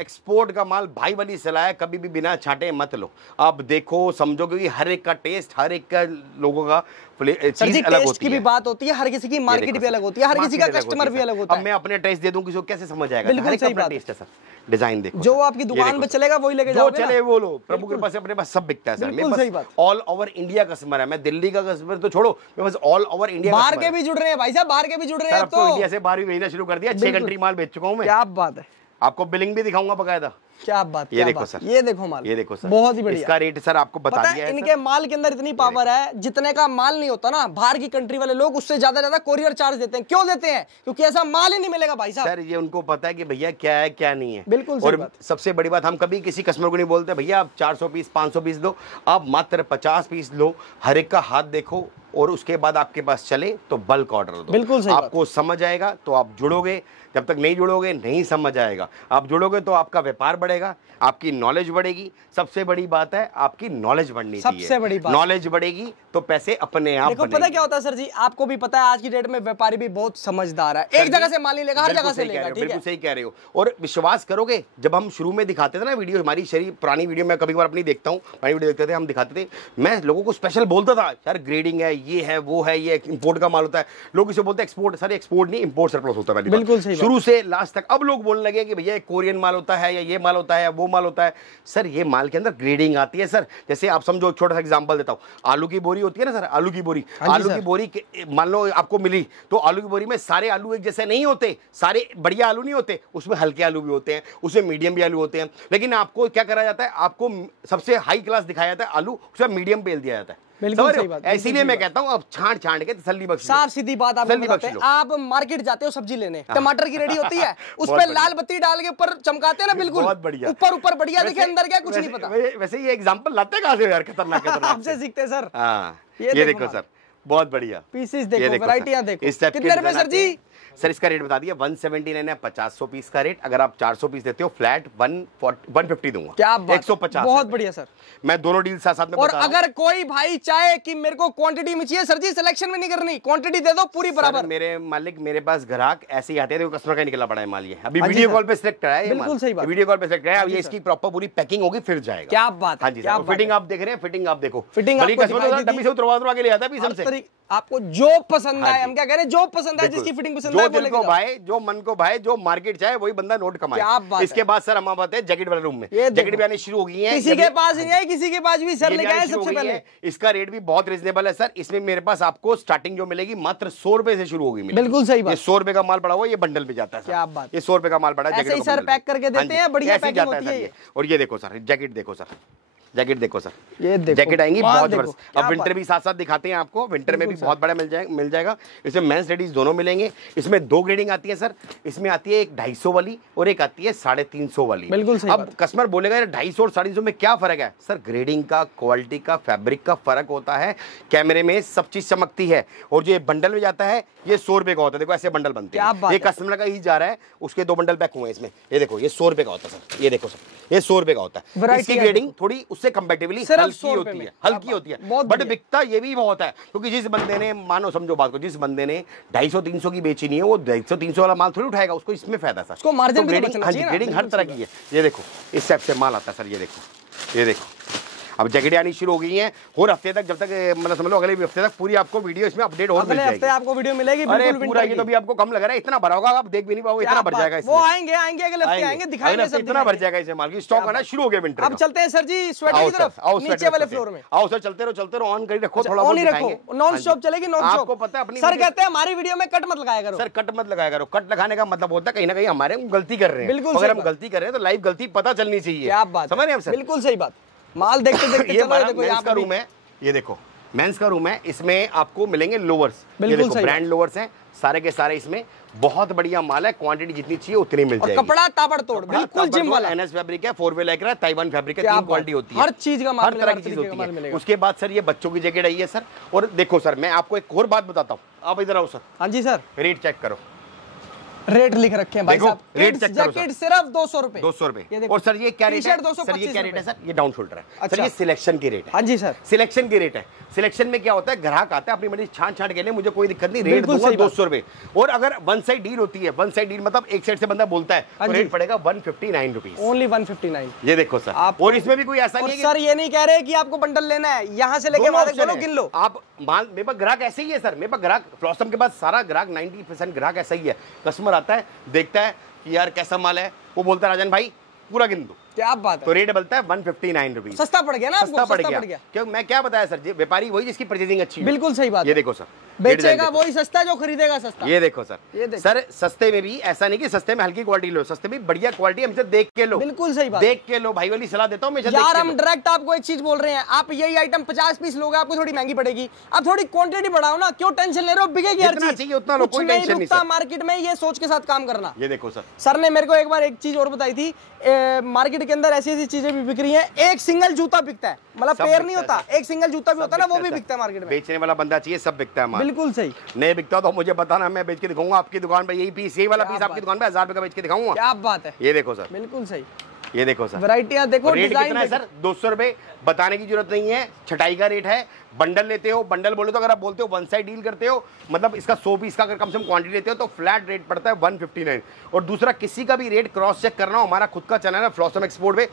एक्सपोर्ट का माल भाई वाली सलाह है, कभी भी बिना छाटे मत लो। आप देखो समझोगे कि हर एक का टेस्ट, हर एक का लोगों का चीज अलग होती है। की भी बात होती है, हर किसी की मार्केट भी अलग होती है, हर किसी का कस्टमर भी अलग होता है। अब मैं अपने टेस्ट दे दूं किसी को, कैसे समझ आएगा? बिल्कुल सही बात टेस्ट है सर। डिजाइन देखो, जो आपकी दुकान पे चलेगा वही लेके जाओगे, जो चले वो लो। प्रभु कृपा से अपने पास सब बिकता है सर। मेरे पास ऑल ओवर इंडिया कस्टमर है, मैं दिल्ली का कस्टमर तो छोड़ो, मेरे पास ऑल ओवर इंडिया। बाहर के भी जुड़ रहे हैं भाई साहब, बाहर के भी जुड़ रहे हैं। तो इंडिया से बाहर भी भेजना शुरू कर दिया, 6 कंट्री माल बेच चुका हूं मैं। क्या बात है, आपको बिलिंग भी दिखाऊंगा बकायदा। क्या बात, ये देखो सर, ये देखो माल, ये देखो सर, बहुत ही बढ़िया। इसका रेट सर आपको बता दिया है। इनके माल के अंदर इतनी पावर है, जितने का माल नहीं होता ना बाहर की कंट्री वाले लोग, उससे ज्यादा कोरियर चार्ज देते हैं। क्यों देते हैं? क्योंकि ऐसा माल ही नहीं मिलेगा भाई साहब। सर ये उनको पता है कि भैया क्या है क्या नहीं है। बिल्कुल। और सबसे बड़ी बात, हम कभी किसी कस्टमर को नहीं बोलते भैया आप 400 पीस 500 पीस दो, आप मात्र 50 पीस लो, हर एक का हाथ देखो और उसके बाद आपके पास चले तो बल्क ऑर्डर दो। बिल्कुल सही। आपको समझ आएगा तो आप जुड़ोगे, जब तक नहीं जुड़ोगे नहीं समझ आएगा। आप जुड़ोगे तो आपका व्यापार बढ़ेगा, आपकी नॉलेज बढ़ेगी। सबसे बड़ी बात है आपकी नॉलेज बढ़नी चाहिए, सबसे बड़ी बात। नॉलेज बढ़ेगी तो पैसे अपने आप देखो पता क्या होता है सर जी, आपको भी पता है आज की डेट में व्यापारी भी बहुत समझदार है, एक जगह से माल नहीं लेगा, हर जगह से लेगा। बिल्कुल सही कह रहे हो। और विश्वास करोगे, जब हम शुरू में दिखाते थे ना वीडियो, हमारी पुरानी वीडियो में कभी बार अपनी देखता हूँ, पुरानी वीडियो देखते थे, हम दिखाते थे, मैं लोगों को स्पेशल बोलता था यार ग्रेडिंग है, ये है वो है, ये इंपोर्ट का माल होता है। लोग इसे बोलते हैं एक्सपोर्ट, सर एक्सपोर्ट नहीं इंपोर्ट सरप्लस होता है। बिल्कुल सही, शुरू से लास्ट तक। अब लोग बोलने लगे कि भैया कोरियन माल होता है, या ये माल होता है, या वो माल होता है। सर ये माल के अंदर ग्रेडिंग आती है सर। जैसे आप समझो, एक छोटा सा एग्जांपल देता हूं, आलू की बोरी होती है ना सर, आलू की बोरी, आलू की बोरी मान लो आपको मिली, तो आलू की बोरी में सारे आलू एक जैसे नहीं होते, सारे बढ़िया आलू नहीं होते, उसमें हल्के आलू भी होते हैं, उसमें मीडियम भी आलू होते हैं। लेकिन आपको क्या करा जाता है, आपको सबसे हाई क्लास दिखाया जाता है आलू, उसमें मीडियम बेल दिया जाता है। इसीलिए मैं कहता हूँ अब छांट के तसल्ली बख्श। साफ सीधी बात आप बताते हैं, आप मार्केट जाते हो सब्जी लेने, टमाटर की रेडी होती है, उस पर लाल बत्ती डाल के ऊपर चमकाते हैं ना, बिल्कुल बहुत बढ़िया, ऊपर बढ़िया दिखे, अंदर क्या कुछ नहीं पता। वैसे ये एग्जांपल लाते कहां से यार, खतरनाक आपसे सीखते सर। ये देखो सर, बहुत बढ़िया पीसेस देखो, वैरायटियां देखो। कितने रुपए सर जी? सर इसका रेट बता दिया 179 है, 50 पीस का रेट। अगर आप 400 पीस देते हो फ्लैट 150 दूंगा। क्या 150, बहुत बढ़िया सर। मैं दोनों डील साथ में और अगर कोई भाई चाहे कि मेरे को क्वांटिटी में चाहिए सर जी, सिलेक्शन में नहीं करनी, क्वांटिटी दे दो पूरी बराबर। मेरे मालिक, मेरे पास ग्राहक ऐसे ही आते हैं, कस्टमर का निकला पड़ा है माल। ये अभी वीडियो कॉल पे सिलेक्ट कराया, बिल्कुल सही बात, वीडियो कॉल पे सिलेक्ट कराया। अब ये इसकी प्रॉपर पूरी पैकिंग होगी फिर जाएगा। क्या बात है, हाँ जी। फिटिंग आप देख रहे हैं, फिटिंग आप देखो, फिटिंग डब्बी से उतरवा के ले आता है। आपको जो पसंद आए, हम क्या कह रहे हैं, जो पसंद आए, जिसकी फिटिंग पसंद आए दिल को भाई, जो मन को भाई, जो मार्केट चाहे वही बंदा नोट कमाए। इसके बाद सर हम आते हैं जैकेट वाले रूम में। जैकेट भी आनी शुरू हो गई है, किसी के पास नहीं है, किसी के पास भी सर लेके आए सबसे पहले। इसका रेट भी बहुत रीजनेबल है सर। इसमें मेरे पास आपको स्टार्टिंग जो मिलेगी मात्र 100 रुपए से शुरू होगी। बिल्कुल सही बात। 100 रुपए का माल पड़ा हुआ, ये बंडल पे जाता है। क्या बात, ये 100 रुपए का माल पड़ा है। ऐसे ही सर पैक करके देते हैं, बढ़िया पैकिंग होती है। और ये देखो सर, जैकेट देखो सर, जैकेट देखो सर, ये देखो जैकेट आएंगी बहुत जबरदस्त। अब विंटर भी साथ साथ दिखाते हैं आपको। विंटर में भी बहुत बड़ा मिल जाएगा। इसमें मेंस लेडीज दोनों मिलेंगे। इसमें 2 ग्रेडिंग आती है सर। इसमें आती है एक 250 वाली और एक आती है 350 वाली। बिल्कुल सही। अब कस्टमर बोलेगा 250 और 350 में क्या फर्क है? सर ग्रेडिंग का, क्वालिटी का, फैब्रिक का फर्क होता है। कैमरे में सब चीज चमकती है। और जो बंडल में जाता है ये 100 रुपए का होता है। देखो ऐसे बंडल बनते हैं। ये कस्टमर का ही जा रहा है, उसके 2 बंडल पैक हुए हैं इसमें। ये देखो ये 100 रुपए का होता है सर। ये देखो सर, ये 100 रुपए का होता है। इसकी ग्रेडिंग थोड़ी उससे कंपैरेटिवली हल्की होती है, हल्की होती है, बट बिकता ये भी बहुत है। क्योंकि जिस बंदे ने, मानो समझो बात को, जिस बंदे ने 250-300 की बेची नहीं है, वो 250-300 वाला माल थोड़ी उठाएगा। उसको इसमें फायदा सर, उसको मार्जिन भी बचना चाहिए ना। ग्रेडिंग हर तरह की है। ये देखो इस टाइप से माल आता है सर। ये देखो, ये देखो अब जैकेट आनी शुरू हो गई हैं। और हफ्ते तक, जब तक मतलब समझ लो अगले हफ्ते तक पूरी आपको वीडियो इसमें अपडेट और मिल जाएगी। हफ्ते आपको वीडियो मिलेगी। अरे पूरा ये तो भी आपको कम लग रहा है, इतना भरा होगा आप देख भी नहीं पाओगे, इतना भर जाएगा इसमें। वो आएंगे अगले हफ्ते आएंगे, दिखाएंगे सब, इतना भर जाएगा इसे माल की। स्टॉक आना शुरू हो गया विंटर। अब चलते हैं सर जी स्वेटर की तरफ, नीचे वाले फ्लोर में। आओ सर, चलते रहो, ऑन कर रखो, थोड़ा ऑन ही रखो, नॉन स्टॉप चलेगी, नॉन स्टॉप। आपको पता है अपनी सर कहते हैं हमारी वीडियो में कट मत लगाया करो। सर कट मत लगाया करो। कट लगाने का मतलब होता है कहीं ना कहीं हमारे गलती कर रहे हैं। बिल्कुल, अगर हम गलती कर रहे हैं तो लाइव गलती पता चलनी चाहिए। क्या बात, समझ रहे हैं सर? बिल्कुल सही बात। माल देखते देखते ये मेंस का रूम है। ये देखो मेंस का रूम है। इसमें आपको मिलेंगे लोवर्स। ये देखो ब्रांड लोवर्स हैं सारे के सारे। इसमें बहुत बढ़िया माल है। क्वांटिटी जितनी चाहिए उतनी मिल जाएगी। कपड़ा ताबड़तोड़, बिल्कुल जिम वाला। एनएस फैब्रिक है, 4 वे लाइक्रा है, ताइवान फैब्रिक है। 3 क्वालिटी होती है, हर चीज का माल, हर तरह की चीज होती है। उसके बाद सर ये बच्चों की जैकेट आई है सर। और देखो सर, मैं आपको एक और बात बताता हूँ। आप इधर आओ सर। हाँ जी सर। रेट चेक करो, रेट लिख रखे हैं भाई साहब। रेट चेक करो। जैकेट सिर्फ 200 रुपए। 200 रुपए। और सर ये क्या रेट है? सर ये क्या रेट है सर? ये डाउन शोल्डर है सर। ये सिलेक्शन की रेट है। हाँ जी सर, सिलेक्शन की रेट है। सिलेक्शन में क्या होता है, ग्राहक आता है अपनी मर्जी छांट के लिए, मुझे कोई दिक्कत नहीं, रेट दूंगा 200 रुपए। और अगर वन साइड डील होती है, वन साइड डील मतलब एक साइड से बंदा बोलता है, तो रेट पड़ेगा 159 रुपीज, ओनली 159। ये देखो सर, और इसमें भी कोई ऐसा नहीं है सर ये नहीं कह रहे कि आपको बंडल लेना है, यहाँ से लेके वहां तक दोनों गिन लो आप माल। मेरे पास ग्राहक ऐसे ही है सर। मेरे पास ग्राहक फ्लॉसम के बाद सारा ग्राहक 90% ग्राहक ऐसा ही है। कस्टमर आता है, देखता है कि यार कैसा माल है, वो बोलता है राजन भाई पूरा गिन दो। क्या बात है। तो रेट बनता है 159 रुपीज। सस्ता पड़ गया ना आपको, सस्ता पड़ गया। क्यों मैं क्या बताया सर जी, व्यापारी वही जिसकी परचेजिंग अच्छी है। बिल्कुल सही बात। ये देखो सर, बेचेगा वही सस्ता जो खरीदेगा सस्ता। ये देखो सर, ये सर सस्ते में भी ऐसा नहीं कि सस्ते में हल्की क्वालिटी लो, सस्ते में बढ़िया क्वालिटी हमसे देख के लो। बिल्कुल सही बात, देख के लो। भाई वाली सलाह देता हूँ मैं यार। हम डायरेक्ट आपको एक चीज बोल रहे हैं, आप यही आइटम 50 पीस लोगे, आपको थोड़ी महंगी पड़ेगी। आप थोड़ी क्वांटिटी बढ़ाओ ना, क्यों टेंशन ले रहे हो? बिकेगी हर चीज, चाहिए उतना लो, कोई टेंशन नहीं। मार्केट में ये सोच के साथ काम करना। ये देखो सर, सर ने मेरे को एक बार एक चीज और बताई थी, मार्केट के अंदर ऐसी ऐसी चीजें भी बिक रही हैं। एक सिंगल जूता बिकता है, मतलब पेयर नहीं होता, एक सिंगल जूता भी होता है ना, वो भी बिकता है मार्केट में। बेचने वाला बंदा चाहिए, सब बिकता है। बिल्कुल सही। नहीं बिकता तो मुझे बताना, मैं बेच के दिखाऊंगा आपकी दुकान पे। यही पीस, यही वाला पीस आपकी दुकान पे 1000 रुपए का बेच के दिखाऊंगा। क्या बात है। ये देखो सर, बिल्कुल सही। ये देखो सर, वैरायटियां देखो, रेट कितना है सर? 200 रुपए। बताने की जरूरत नहीं है, छटाई का रेट है। बंडल लेते हो, बंडल बोले तो अगर आप बोलते हो वन साइड डील करते हो, मतलब इसका 100 पीस का अगर कम से कम क्वांटिटी लेते हो तो फ्लैट रेट पड़ता है 159। और दूसरा, किसी का भी रेट क्रॉस चेक करना हो, हमारा खुद का चैनल है फ्लॉसम एक्सपोर्ट पे।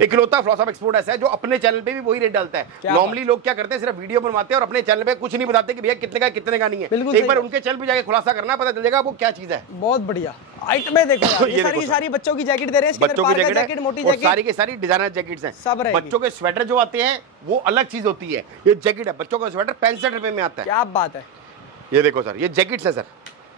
इकलौता फ्लॉसम एक्सपोर्ट ऐसा है जो अपने चैनल पे भी वही रेट डालता है। नॉर्मली लोग क्या करते हैं, सिर्फ वीडियो बनवाते हैं और अपने चैनल पे कुछ नहीं बताते कि भैया कितने का नहीं है। एक बार उनके चैनल पे जाके खुलासा करना, पता चल जाएगा वो क्या चीज है। बहुत बढ़िया आइटम देखो, ये सारी बच्चों की जैकेट दे रहे हैं। बच्चों की जैकेट, मोटी जैकेट, सारी की सारी डिजाइनर जैकेट्स हैं सब। बच्चों के स्वेटर जो आते हैं वो अलग चीज होती है। ये जैकेट है, बच्चों का स्वेटर 65 रुपए में आता है। क्या बात है। ये देखो सर, ये जैकेट्स है सर।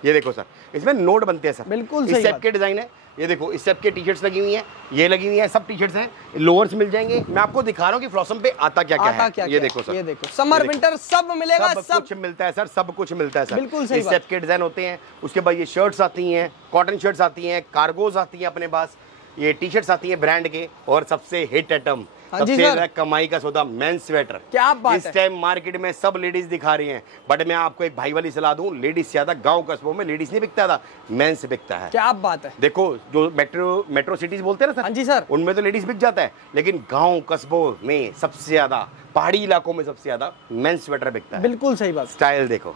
ये देखो सर, इसमें नोट बनते हैं सर। बिल्कुल इस टाइप के डिजाइन है। ये देखो इस टाइप के टी शर्ट्स लगी हुई हैं, ये लगी हुई हैं, सब टी शर्ट्स हैं। लोअर्स मिल जाएंगे। मैं आपको दिखा रहा हूँ कि फ्लॉसम पे आता क्या है। ये देखो सर, ये देखो समर विंटर सब मिलेगा, सब कुछ मिलता है सर, सब कुछ मिलता है सर। बिल्कुल सही। इस टाइप के डिजाइन होते हैं। उसके बाद ये शर्ट्स आती हैं, कॉटन शर्ट्स आती हैं, कार्गोज आती हैं अपने पास, ये टी शर्ट्स आती हैं ब्रांड के। और सबसे हिट आइटम, सबसे ज्यादा कमाई का सौदा, मेंस स्वेटर। क्या बात है। इस टाइम मार्केट में सब लेडीज दिखा रही हैं, बट मैं आपको एक भाई वाली सलाह दूं, लेडीज ज्यादा गांव कस्बों में लेडीज नहीं बिकता था, मेंस बिकता है। क्या बात है। देखो जो मेट्रो सिटीज बोलते हैं ना सर, हाँ जी सर, उनमें तो लेडीज बिक जाता है, लेकिन गांव कस्बों में सबसे ज्यादा, पहाड़ी इलाकों में सबसे ज्यादा मेंस स्वेटर बिकता है। बिल्कुल सही बात। स्टाइल देखो,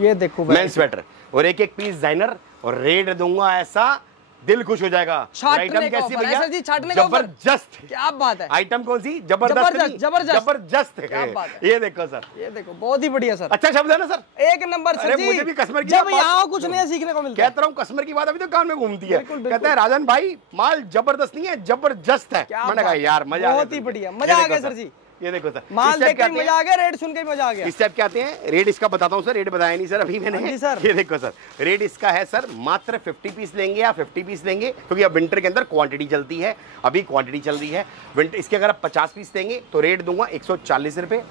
ये देखो मेंस स्वेटर, और एक एक पीस डिजाइनर, और रेट दूंगा ऐसा दिल खुश हो जाएगा। आइटम कैसी भैया? जबरदस्त। क्या बात है। आइटम कौन सी? जबरदस्त। जबरदस्त है। ये देखो सर, ये देखो बहुत ही बढ़िया सर। अच्छा शब्द है ना सर, एक नंबर सर जी। मुझे भी कस्टमर की जब यहाँ कुछ नया सीखने को मिलता है। कहता हूँ कस्टमर की बात अभी तो कान में घूमती है। कहता है राजन भाई माल जबरदस्त नहीं है, जबरदस्त है। मैंने कहा यार मजा, बहुत ही बढ़िया, मजा आ गया सर जी। ये देखो सर, माल देख के मजा आ गया, रेट सुन के मजा आ गया। इस टाइप क्या आते हैं? रेट इसका बताता हूँ सर, रेट बताया नहीं सर अभी मैंने। सर ये देखो सर, रेट इसका है सर मात्र 50 पीस लेंगे या 50 पीस लेंगे, क्योंकि अब विंटर के अंदर क्वांटिटी चलती है, अभी क्वांटिटी चल रही है विंटर। इसके अगर आप 50 पीस लेंगे तो रेट दूंगा 140 रुपए,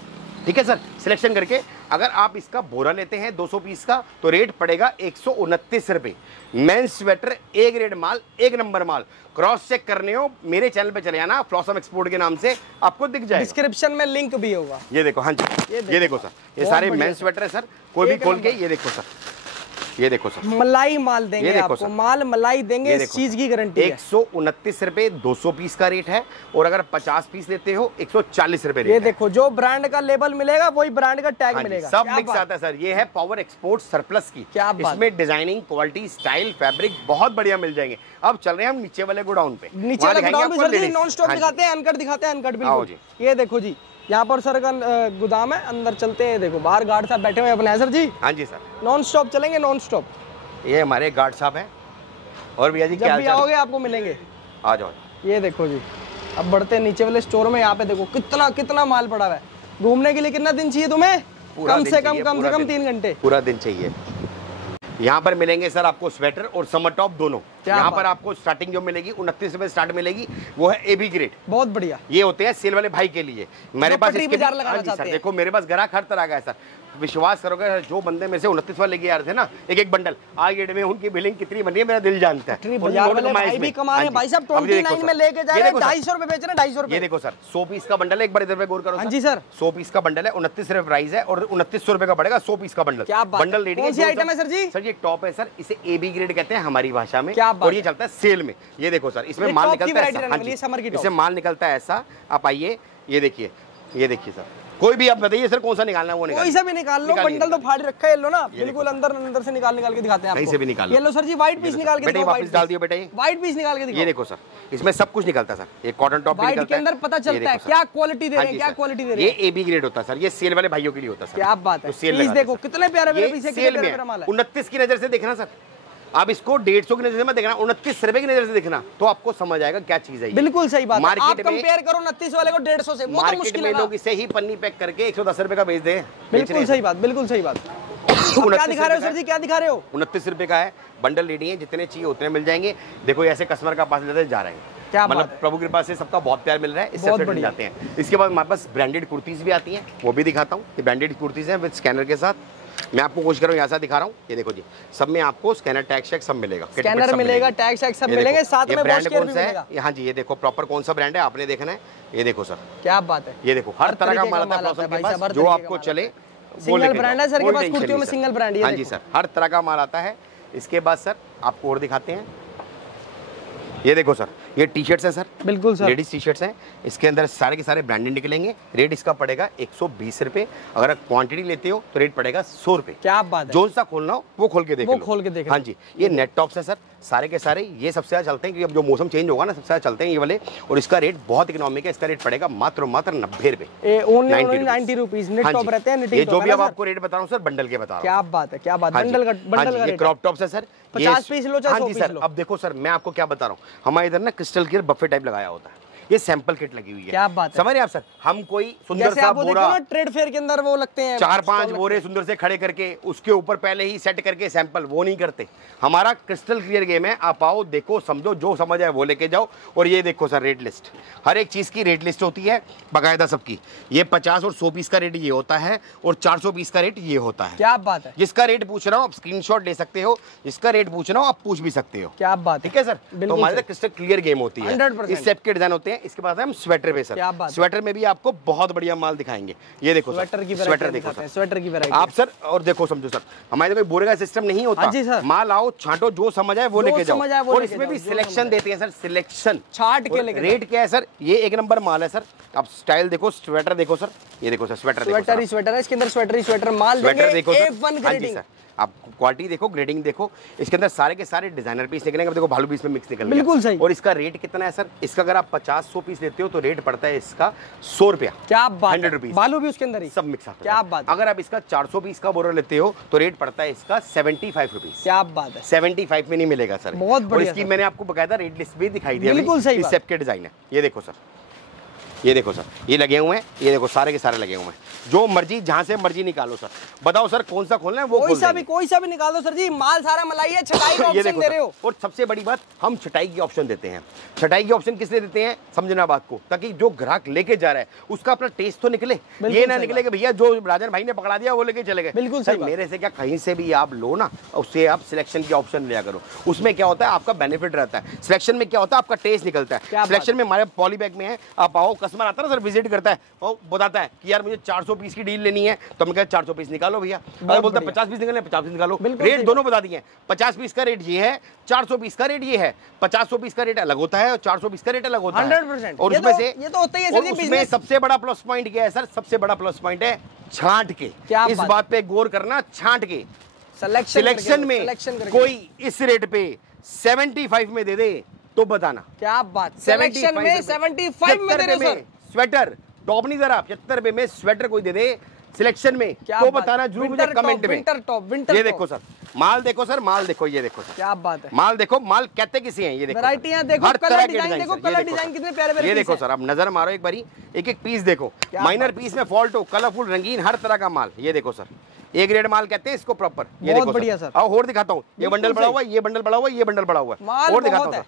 ठीक है सर, सिलेक्शन करके। अगर आप इसका बोरा लेते हैं 200 पीस का तो रेट पड़ेगा 129 रुपए। मेंस स्वेटर ए ग्रेड माल, एक नंबर माल। क्रॉस चेक करने हो मेरे चैनल पे चले आना, फ्लॉसम एक्सपोर्ट के नाम से आपको दिख जाएगा, डिस्क्रिप्शन में लिंक भी होगा। ये देखो, हाँ जी ये देखो सर, ये सारे मेंस स्वेटर है सर, कोई भी खोल के। ये देखो सर, ये देखो सर, मलाई माल देंगे आपको, माल मलाई देंगे, इस चीज की गारंटी है। 129 रुपए 200 पीस का रेट है, और अगर 50 पीस लेते हो 140 रुपए। ये देखो जो ब्रांड का लेबल मिलेगा वही ब्रांड का टैग मिलेगा, सब मिक्स आता है सर। ये है पावर एक्सपोर्ट सरप्लस की, क्या इसमें डिजाइनिंग, क्वालिटी, स्टाइल, फैब्रिक बहुत बढ़िया मिल जाएंगे। अब चल रहे हैं हम नीचे वाले गोडाउन पे, नीचे वाले गोडाउन में सर जी नॉन स्टॉप दिखाते हैं, अनकट दिखाते हैं, अनकट बिल्कुल। ये देखो जी, यहाँ पर सर का गोदाम है, अंदर चलते हैं। देखो बाहर गार्ड साहब बैठे हुए अपने सर जी। हाँ जी सर, नॉन स्टॉप चलेंगे, नॉन स्टॉप। ये हमारे गार्ड साहब हैं। और भैया जी जब भी आओगे आपको मिलेंगे, आ जाओ। ये देखो जी, अब बढ़ते हैं नीचे वाले स्टोर में। यहाँ पे देखो कितना कितना माल पड़ा हुआ है। घूमने के लिए कितना दिन चाहिए तुम्हें? कम से कम 3 घंटे, पूरा दिन चाहिए। यहाँ पर मिलेंगे सर आपको स्वेटर और समर टॉप दोनों। यहाँ पर आपको स्टार्टिंग जो मिलेगी 29 रुपए स्टार्ट मिलेगी, वो है एबी ग्रेड, बहुत बढ़िया। ये होते हैं सेल वाले भाई के लिए। मेरे पास सर देखो, मेरे पास ग्राहक हर तरह का है सर, विश्वास करोगे जो बंदे में से 29 वाले लेके आ रहे थे ना, एक बंडल आज डेट में उनकी बिलिंग कितनी बनी है मेरा दिल जानता है। भाई भी कमा रहे हैं भाई साहब, 29 में लेके जा रहे हैं, 250 रुपए बेच रहे हैं, 250 रुपए। ये देखो सर, 100 पीस का बंडल है, एक बार इधर पे गौर करो। हाँ जी सर, 100 पीस का बंडल है, 29 रुपए प्राइस है, और 2900 रुपए का पड़ेगा 100 पीस का बंडल। बंडल रेडी है। आइटम है सर जी? सर ये टॉप है सर, इसे एबी ग्रेड कहते हैं हमारी भाषा में, और ये चलता है सेल में। ये देखो सर, इसमें माल निकलता है, इससे माल निकलता है ऐसा। आप आइए, ये देखिए, ये देखिए सर, कोई भी आप बताइए सर कौन सा निकालना है वो निकाल, कोई सा भी निकाल लो। बंडल तो फाड़ रखा है, लो ना, बिल्कुल अंदर से निकाल के दिखाते हैं आपको। कहीं से भी निकाल ये लो सर जी, व्हाइट पीस निकाल के बेटा, वापस डाल दियो बेटा, ये व्हाइट पीस निकाल के दिखाओ। ये देखो सर, इसमें सब कुछ निकलता है सर। ये कॉटन टॉप व्हाइट के अंदर पता चलता है क्या क्वालिटी दे रहे हैं, क्या क्वालिटी दे रहे हैं। ये एबी ग्रेड होता है सर, ये सेल वाले भाइयों के लिए होता है सर। क्या बात है, पीस देखो कितने प्यारे प्यारे पीस है, सेल में 29 की नजर से देखना सर, आप इसको 150 की नजर से मत देखना, 29 रुपए की नजर से देखना, तो आपको समझ आएगा क्या चीज है। बिल्कुल सही बात है। मार्केट आप कंपेयर करो 29 वाले को 150 से, वो तो मुश्किल है। लोग इसे ही पन्नी पैक करके 110 रुपए का बेच दे। बिल्कुल सही बात, बिल्कुल सही बात। क्या दिखा रहे हो सर जी, क्या दिखा रहे हो? 29 रुपए का है, बंडल रेडी है, जितने चाहिए उतने मिल जाएंगे। देखो ऐसे कस्टमर का पास लेते जा रहे हैं, क्या मतलब प्रभु की कृपा से सबका बहुत प्यार मिल रहा है, इससे जाते हैं। इसके बाद हमारे पास ब्रांडेड कुर्तीज भी आती हैं, वो भी दिखाता हूँ। ये ब्रांडेड कुर्तीज हैं विद स्कैनर के साथ। मैं आपको कोशिश कर रहा हूँ, ऐसा दिखा रहा हूँ। ये देखो जी, सब में आपको स्कैनर, टैग शैग सब मिलेगा, स्कैनर मिलेगा, टैग शैग सब मिलेंगे, साथ में ब्रांड कौन सा है। हाँ जी, ये देखो प्रॉपर कौन सा ब्रांड है आपने देखना है। ये देखो सर, क्या बात है, ये देखो हर तरह का माल आता है, जो आपको चले। सिंगल ब्रांड है सर के पास, कुर्तियों में सिंगल ब्रांड है। हाँ जी सर, हर तरह का माल आता है। इसके बाद सर आपको और दिखाते हैं। ये देखो सर, ये टी शर्ट्स हैं सर, बिल्कुल सर, लेडीज टी शर्ट्स हैं। इसके अंदर सारे के सारे ब्रांडेड निकलेंगे। रेट इसका पड़ेगा 120 रुपए। अगर क्वांटिटी लेते हो तो रेट पड़ेगा 100 रुपए। क्या बात है, जो सा खोलना हो वो खोल के देखो, वो खोल के देखो। हाँ जी, ये नेट टॉप्स है सर, सारे के सारे ये सबसे ज्यादा चलते हैं, क्योंकि अब जो मौसम चेंज होगा ना, सबसे ज्यादा चलते हैं ये वाले। और इसका रेट बहुत इकोनॉमिक है, इसका रेट पड़ेगा मात्र 90 रुपए, 90 रुपीज। नेट टॉप रहते हैं, ये जो भी अब आपको रेट बता रहा हूँ सर, बंडल के बता रहा हूँ। क्या बात है, क्या बात है, बंडल का क्रॉप टॉप्स है सर, 50 पीस लो चाहे 100 पीस लो। अब देखो सर, मैं आपको क्या बता रहा हूँ, हमारे इधर ना क्रिस्टल क्लियर बफे टाइप लगाया होता है, ये सैंपल किट लगी हुई है। क्या बात है, समझ रहे आप सर, हम कोई सुंदर सा बोरा, ट्रेड फेयर के अंदर वो लगते हैं 4-5 बोरे सुंदर से खड़े करके उसके ऊपर पहले ही सेट करके सैंपल, वो नहीं करते। हमारा क्रिस्टल क्लियर गेम है, आप आओ देखो समझो, जो समझ आए वो लेके जाओ। और ये देखो सर, रेट लिस्ट, हर एक चीज की रेट लिस्ट होती है बाकायदा सबकी। ये 50 और 100 पीस का रेट ये होता है, और 400 पीस का रेट ये होता है। क्या बात है, जिसका रेट पूछ रहा हूँ आप स्क्रीनशॉट ले सकते हो, जिसका रेट पूछ रहा हूँ आप पूछ भी सकते हो। क्या बात, ठीक है सर। तो हमारे क्रिस्टल क्लियर गेम होती है, इस टाइप के डिजाइन होते हैं। इसके बाद हम स्वेटर पे सर, स्वेटर में भी आपको बहुत बढ़िया माल दिखाएंगे। ये देखो स्वेटर की स्वेटर देखो सर, स्वेटर की वैरायटी आप सर। और देखो समझो सर, हमारे कोई बोरे का सिस्टम नहीं होता, माल आओ छांटो, जो समझ आए वो लेके जाओ। और इसमें भी सिलेक्शन देते हैं सर, सिलेक्शन छांट के लेके। रेट क्या है सर, ये एक नंबर माल है सर। आप स्टाइल देखो, स्वेटर देखो सर, ये देखो सर स्वेटर, स्वेटर ही स्वेटर है, इसके अंदर स्वेटर ही स्वेटर माल स्वेटर देखो सर। आप क्वालिटी देखो, ग्रेडिंग देखो, इसके अंदर सारे के सारे डिजाइनर पीस निकलेंगे। देखो भालू पीस में मिक्स निकल बिल्कुल सही। और इसका रेट कितना है सर, इसका अगर आप 50-100 पीस लेते हो तो रेट पड़ता है इसका 100 रुपया। क्या बात, 100 रुपीज, भालू भी उसके अंदर ही सब मिक्स आता है। क्या बात। अगर आप इसका 400 पीस का बोरा लेते हो तो रेट पड़ता है इसका 75 रुपीज। क्या बात है, 75 में नहीं मिलेगा सर। बहुत बढ़िया। इसकी मैंने आपको बकायदा रेट लिस्ट भी दिखाई दिया, बिल्कुल सही। इस सेप के डिजाइन है, ये देखो सर, ये देखो सर, ये लगे हुए हैं, ये देखो सारे के सारे लगे हुए हैं। जो मर्जी जहां से मर्जी निकालो सर, बताओ सर कौन सा खोलना है वो कोई सा भी निकाल दो सर जी, माल सारा मलाई है, छटाई का ऑप्शन दे रहे हो। और सबसे बड़ी बात, हम छटाई की ऑप्शन देते हैं। छटाई की ऑप्शन किस लिए देते हैं, समझना बात को, ताकि जो ग्राहक लेके जा रहा है उसका अपना टेस्ट तो निकले, ये ना निकले कि भैया जो राजन भाई ने पकड़ा दिया वो लेके चले गए। बिल्कुल सर मेरे से क्या, कहीं से भी आप लो ना, उससे आप सिलेक्शन की ऑप्शन लिया करो। उसमें क्या होता है, आपका बेनिफिट रहता है। सिलेक्शन में क्या होता है, आपका टेस्ट निकलता है। सिलेक्शन में हमारे पॉली बैग में है, आप आओ, कस्टमर आता है ना सर, विजिट करता है, वो बताता है कि यार मुझे 400 पीस की डील लेनी है, तो हम कहते 400 पीस निकालो भैया। अगर बोलता है 50 पीस निकालने, 50 पीस निकालो। रेट दोनों बता दिए, 50 पीस का रेट ये है, 400 पीस का रेट ये है। 50 पीस का रेट अलग होता है और 400 पीस का रेट अलग होता है। 100%। और उसमें से ये तो होता ही है, उसमें सबसे बड़ा प्लस पॉइंट क्या है सर, सबसे बड़ा प्लस पॉइंट है छांट के। इस बात पे गौर करना, छांट के सिलेक्शन में कोई इस रेट पे 75 में दे दे तो बताना। क्या बात, सिलेक्शन में 75 में दे रहे हो सर। स्वेटर टॉप नहीं जरा 75 रुपए में स्वेटर कोई दे दे सिलेक्शन में, तो बताना जरूर मुझे कमेंट में। ये देखो सर, माल देखो सर, माल देखो, ये देखो सर, क्या बात है, माल देखो, माल कहते किसी हैं, ये देखो वैरायटियां देखो, हर कलर डिजाइन देखो, कलर डिजाइन कितने प्यारे प्यारे। ये देखो सर, आप नजर मारो एक बारी, एक एक पीस देखो, माइनर पीस में फॉल्ट हो, कलरफुल रंगीन हर तरह का माल। ये देखो सर, ए ग्रेड माल कहते हैं इसको प्रॉपर। ये देखो बढ़िया सर, आओ और दिखाता हूँ। ये बंडल बड़ा हुआ है, ये बंडल बड़ा हुआ है, ये बंडल बड़ा हुआ है, और दिखाता हूँ।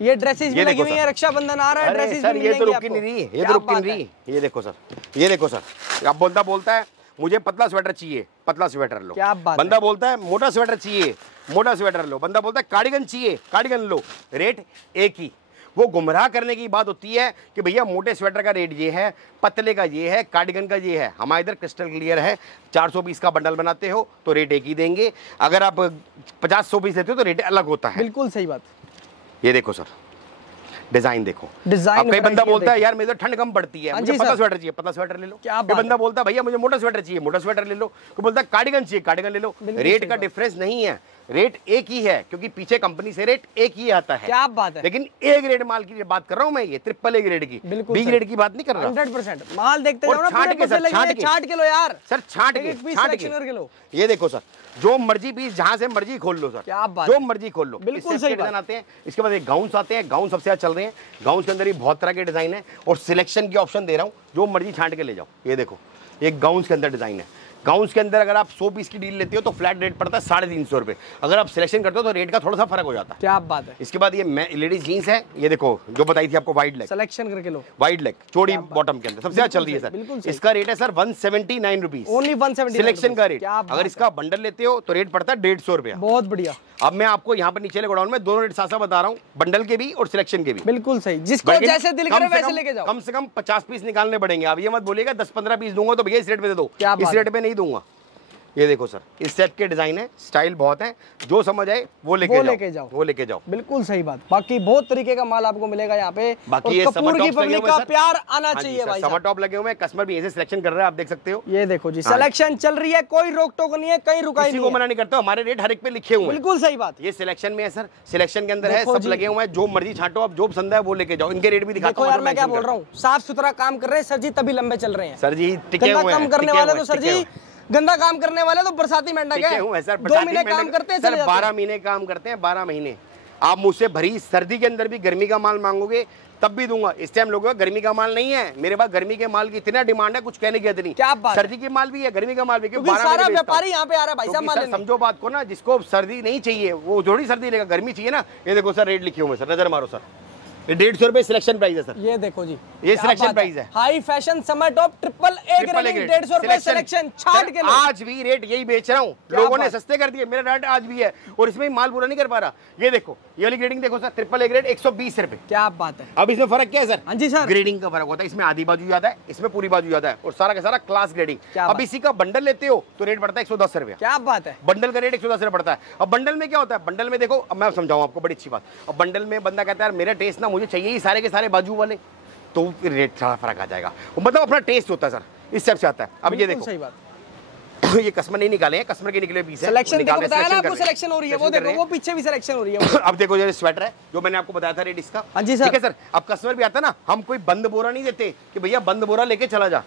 ये ड्रेसेस भी लगी हुई है, रक्षाबंधन आ रहा है, ड्रेसेस सर ये तो रुकी नहीं रही, ये तो रुकी नहीं रही। ये देखो सर, ये देखो सर, आप बोलता है मुझे पतला स्वेटर चाहिए, पतला स्वेटर लो। बंदा बोलता है मोटा स्वेटर चाहिए, मोटा स्वेटर लो। बंदा बोलता है कार्डिगन चाहिए, कार्डिगन लो। रेट एक ही। वो गुमराह करने की बात होती है कि भैया मोटे स्वेटर का रेट ये है, पतले का ये है, कार्डिगन का ये है। हमारे इधर क्रिस्टल क्लियर है, 400 पीस का बंडल बनाते हो तो रेट एक ही देंगे, अगर आप 50-100 पीस लेते हो तो रेट अलग होता है। बिल्कुल सही बात। ये देखो सर, डिजाइन देखो, डिजाइन। कई बंदा बोलता है यार मेरे तो ठंड कम पड़ती है, मुझे पतला स्वेटर चाहिए, पतला स्वेटर ले लो। कोई बंदा बोलता है भैया मुझे मोटा स्वेटर चाहिए, मोटा स्वेटर ले लो। कोई बोलता है कार्डिगन चाहिए, कार्डिगन ले लो। रेट का डिफरेंस नहीं है, रेट एक ही है, क्योंकि पीछे कंपनी से रेट एक ही आता है। क्या बात है। लेकिन ए ग्रेड माल की बात कर रहा हूं मैं, ये ट्रिपल ए ग्रेड की, बी ग्रेड की बात नहीं कर रहा। 100% माल देखते जाओ ना, छांट के सर, छांट के लो यार सर, छांट के लो। ये देखो सर, जो मर्जी पीस जहां से मर्जी खोल लो सर, क्या बात, जो मर्जी खोल लो। बिल्कुल सही डिजाइन आते हैं। इसके बाद एक गाउन्स आते हैं, गाउन सबसे ज्यादा चल रहे हैं। गाउन के अंदर भी बहुत तरह के डिजाइन है और सिलेक्शन की ऑप्शन दे रहा हूँ, जो मर्जी छांट के ले जाओ। ये देखो, एक गाउन के अंदर डिजाइन है। गाउन्स के अंदर अगर आप 100 पीस की डील लेते हो तो फ्लैट रेट पड़ता है 350 रुपए। अगर आप सिलेक्शन करते हो तो रेट का थोड़ा सा फर्क हो जाता है। क्या बात है। इसके बाद ये लेडीज जीन्स है, ये देखो जो बताई थी आपको, वाइड लेग, सिलेक्शन करके लो, वाइड लेग चौड़ी बॉटम के अंदर सबसे ज्यादा चल रही है सर। इसका रेट है सर 179 रुपीज, ओनली 179 सिलेक्शन का रेट। अगर इसका बंडल लेते हो तो रेट पड़ता है 150 रुपया। बहुत बढ़िया। अब मैं आपको यहाँ पर नीचे गोडाउन में दोनों रेट साथ बता रहा हूँ, बंडल के भी और सिलेक्शन के भी। बिल्कुल सही, जिसको जैसे दिल करे वैसे लेके जाओ। कम से कम 50 पीस निकालने पड़ेंगे। अब ये मत बोलिएगा 10-15 पीस दूंगा तो भैया इस रेट पे दे दो, इस रेट पे नहीं दूंगा। ये देखो सर, इस सेट के डिजाइन है, स्टाइल बहुत है, जो समझ आए वो लेके जाओ, वो लेके जाओ। बिल्कुल सही बात। बाकी बहुत तरीके का माल आपको मिलेगा यहाँ पे। बाकी ये कपूर की पब्लिक का प्यार आना चाहिए भाई। समर टॉप लगे हुए हैं, कस्टमर भी ऐसे सिलेक्शन कर रहे हैं, आप देख सकते हो। ये देखो जी, सिलेक्शन चल रही है, कोई रोक टोक नहीं है, कहीं रुकाई नहीं है, मना नहीं करते, हमारे रेट हर एक पे लिखे हुए हैं। बिल्कुल सही बात। ये सिलेक्शन में है सर, सिलेक्शन के अंदर है, सब लगे हुए हैं, जो मर्जी छांटो, आप जो पसंद है वो लेके जाओ। इनके रेट भी दिखाता हूं। यार मैं क्या बोल रहा हूँ, साफ सुथरा काम कर रहे हैं सर जी, तभी लंबे चल रहे हैं सर जी। टिके हुए हैं, काम करने वाले तो सर जी, गंदा काम करने वाले तो बरसाती मेंढक है। 2 महीने काम करते हैं सर, 12 महीने काम करते हैं, 12 महीने। आप मुझसे भरी सर्दी के अंदर भी गर्मी का माल मांगोगे तब भी दूंगा। इस टाइम लोगों का गर्मी का माल नहीं है मेरे पास, गर्मी के माल की इतना डिमांड है कुछ कहने की नहीं। क्या बात, सर्दी के माल भी है, गर्मी का माल भी, क्योंकि सारा व्यापारी यहाँ पे आ रहा है भाई साहब माल लेने। समझो बात को ना, जिसको सर्दी नहीं चाहिए वो थोड़ी सर्दी लेगा, गर्मी चाहिए ना। ये देखो सर, रेट लिखे हुए सर, नजर मारो सर, ये 150 रुपए सिलेक्शन प्राइस है सर। ये देखो जी, ये सिलेक्शन प्राइस है। High fashion summer top triple A grade 150 रुपए सिलेक्शन छाट के। आज भी रेट यही बेच रहा हूँ, लोगों ने सस्ते कर दिए, मेरा रेट आज भी है और इसमें माल पूरा नहीं कर पा रहा। ये देखो ये वाली ग्रेडिंग देखो सर, ट्रिपल ए ग्रेड 120 रुपए। क्या बात है। अब इसमें फर्क क्या है सर? हाँ जी सर, ग्रेडिंग का फर्क होता है, इसमें आधी बाजू ज्यादा है, इसमें पूरी बाजू ज्यादा है और सारा का सारा क्लास ग्रेडिंग। अब इसी का बंडल लेते हो तो रेट पड़ता है 110 रुपए। क्या बात है। बंडल का रेट 110 रुपए पड़ता है। अब बंडल में क्या होता है? बंडल में देखो, अब मैं समझाऊं आपको बड़ी अच्छी बात। अब बंडल में बंदा कहता है यार मेरा टेस्ट ना, मुझे चाहिए ही सारे के सारे बाजू वाले, तो फिर रेट थोड़ा फर्क आ जाएगा। मतलब अपना टेस्ट होता है सर, इस टाइप से आता है। अब ये देखो, सही बात, ये कस्टमर नहीं निकाले हैं, कस्टमर के निकले 20 है। सिलेक्शन देखो, बताया ना आपको सिलेक्शन हो रही है, वो देखो वो पीछे भी सिलेक्शन हो रही है। अब देखो ये स्वेटर है जो मैंने आपको बताया था रेट इसका। हाँ जी सर। ठीक है सर। अब कस्टमर भी आता है ना, हम कोई बंद बोरा नहीं देते कि भैया बंद बोरा लेके चला जा,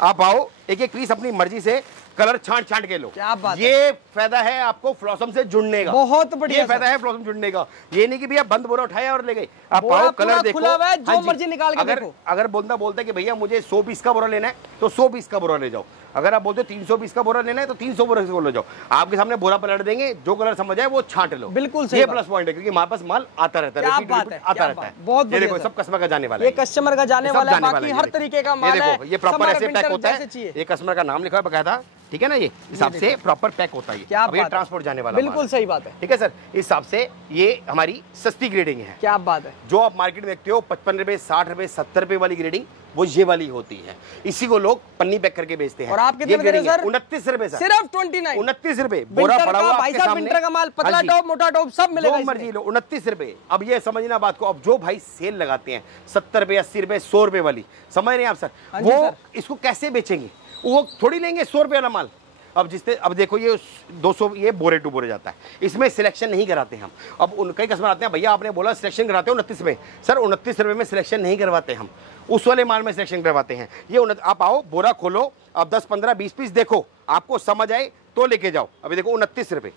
आप आओ एक एक पीस अपनी मर्जी से कलर छांट छांट के लो। क्या बात ये फायदा है आपको फ्लॉसम से जुड़ने का, बहुत बढ़िया। ये फायदा है फ्लॉसम जुड़ने का। ये नहीं कि भैया बंद बोरा उठाया और ले गए, आप आओ कलर देखो, जो मर्जी निकाल के देखो। अगर बोलता है कि भैया मुझे 100 पीस का बोरा लेना है तो 100 पीस का बोरा ले जाओ, अगर आप बोलते हो 300 पीस का बोरा लेना है तो 300 बोरा ले जाओ, आपके सामने बोरा पलट देंगे, जो कलर समझ आए वो छांट लो। बिल्कुल सही, ये प्लस पॉइंट है क्योंकि हमारे पास माल आता रहता है, आता रहता है। बहुत ये देखो सब कस्टमर का जाने वाला है, ये कस्टमर का जाने वाला है, बाकी हर तरीके का माल है। ये प्रॉपर ऐसे पैक होता है, ये कस्टमर का नाम लिखा है बकायदा, ठीक है ना, ये हिसाब से प्रॉपर पैक होता है। अब ये ट्रांसपोर्ट जाने वाला, बिल्कुल सही बात है। ठीक है सर, इस हिसाब से ये हमारी सस्ती ग्रेडिंग है। क्या बात है। जो आप मार्केट में देखते हो 55 रुपए 60 रुपए 70 रुपए वाली ग्रेडिंग, वो ये वाली होती है, इसी को लोग पन्नी पैक करके बेचते हैं। और आप कितने में दे रहे हो सर? 29 रुपए सर, सिर्फ 29 29 रुपए बोरा पड़ा हुआ भाई साहब, विंटर का माल, पतला टॉप मोटा टॉप सब मिलेगा, जो मर्जी लो, 29 रुपए। अब ये समझना बात को, अब जो भाई सेल लगाते हैं 70 रुपए 80 रुपए 100 रुपए वाली, समझ रहे हैं आप सर, वो इसको कैसे बेचेंगे? वो थोड़ी लेंगे 100 रुपए वाला माल। अब अब देखो ये 200 ये बोरे टू बोरे जाता है, इसमें सिलेक्शन नहीं कराते हम। अब कई कस्टमर आते हैं, भैया आपने बोला सिलेक्शन कराते हो 29 में, सर 29 रुपए में सिलेक्शन नहीं करवाते हम, उस वाले माल में सिलेक्शन करवाते हैं। ये आप आओ बोरा खोलो, अब 10 15 20 पीस देखो, आपको समझ आए तो लेके जाओ। अभी देखो 29 रुपए,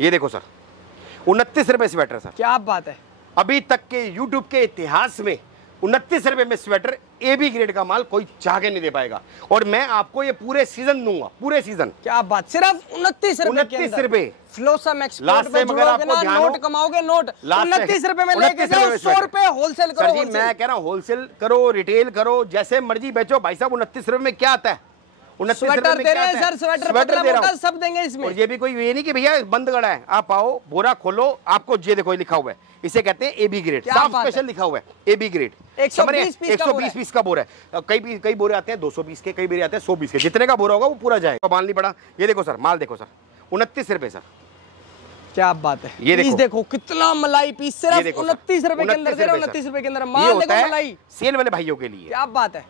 ये देखो सर 29 रुपए स्वेटर सर। क्या बात है। अभी तक के यूट्यूब के इतिहास में 29 रुपए में स्वेटर AB ग्रेड का माल कोई चाह के नहीं दे पाएगा, और मैं आपको ये पूरे सीजन दूंगा, पूरे सीजन। क्या बात, सिर्फ 29 रुपए, 29 रुपए फ्लोसम एक्सपोर्ट में जुड़ोगे ना, नोट कमाओगे, नोट 29 रुपए में लेके जाओ, 100 रुपए होलसेल करो। जी मैं कह रहा हूँ होलसेल करो, रिटेल करो, जैसे मर्जी बेचो भाई साहब। 29 रुपए में क्या आता है? स्वेटर दे रहे हैं सर, स्वेटर पतला मोटा सब देंगे इसमें। और ये भी कोई ये नहीं कि भैया बंद गड़ा है, आप आओ बोरा खोलो, आपको ये देखो लिखा हुआ है, इसे कहते हैं AB ग्रेड, साफ स्पेशल लिखा हुआ है AB ग्रेड। 120 पीस का बोरा है, कई बोरे आते हैं 200 पीस के, कई बोरे आते हैं 100 पीस के, जितने का बोरा होगा वो पूरा जाएगा, माल नहीं पड़ा। ये देखो सर माल देखो सर, 29 रुपए सर। क्या बात है। ये देखो कितना मलाई पीस, सिर्फ 29 रुपए के अंदर दे रहे हो, 29 रुपए के अंदर माल देखो, मलाई सेल वाले भाइयों के लिए। क्या बात है।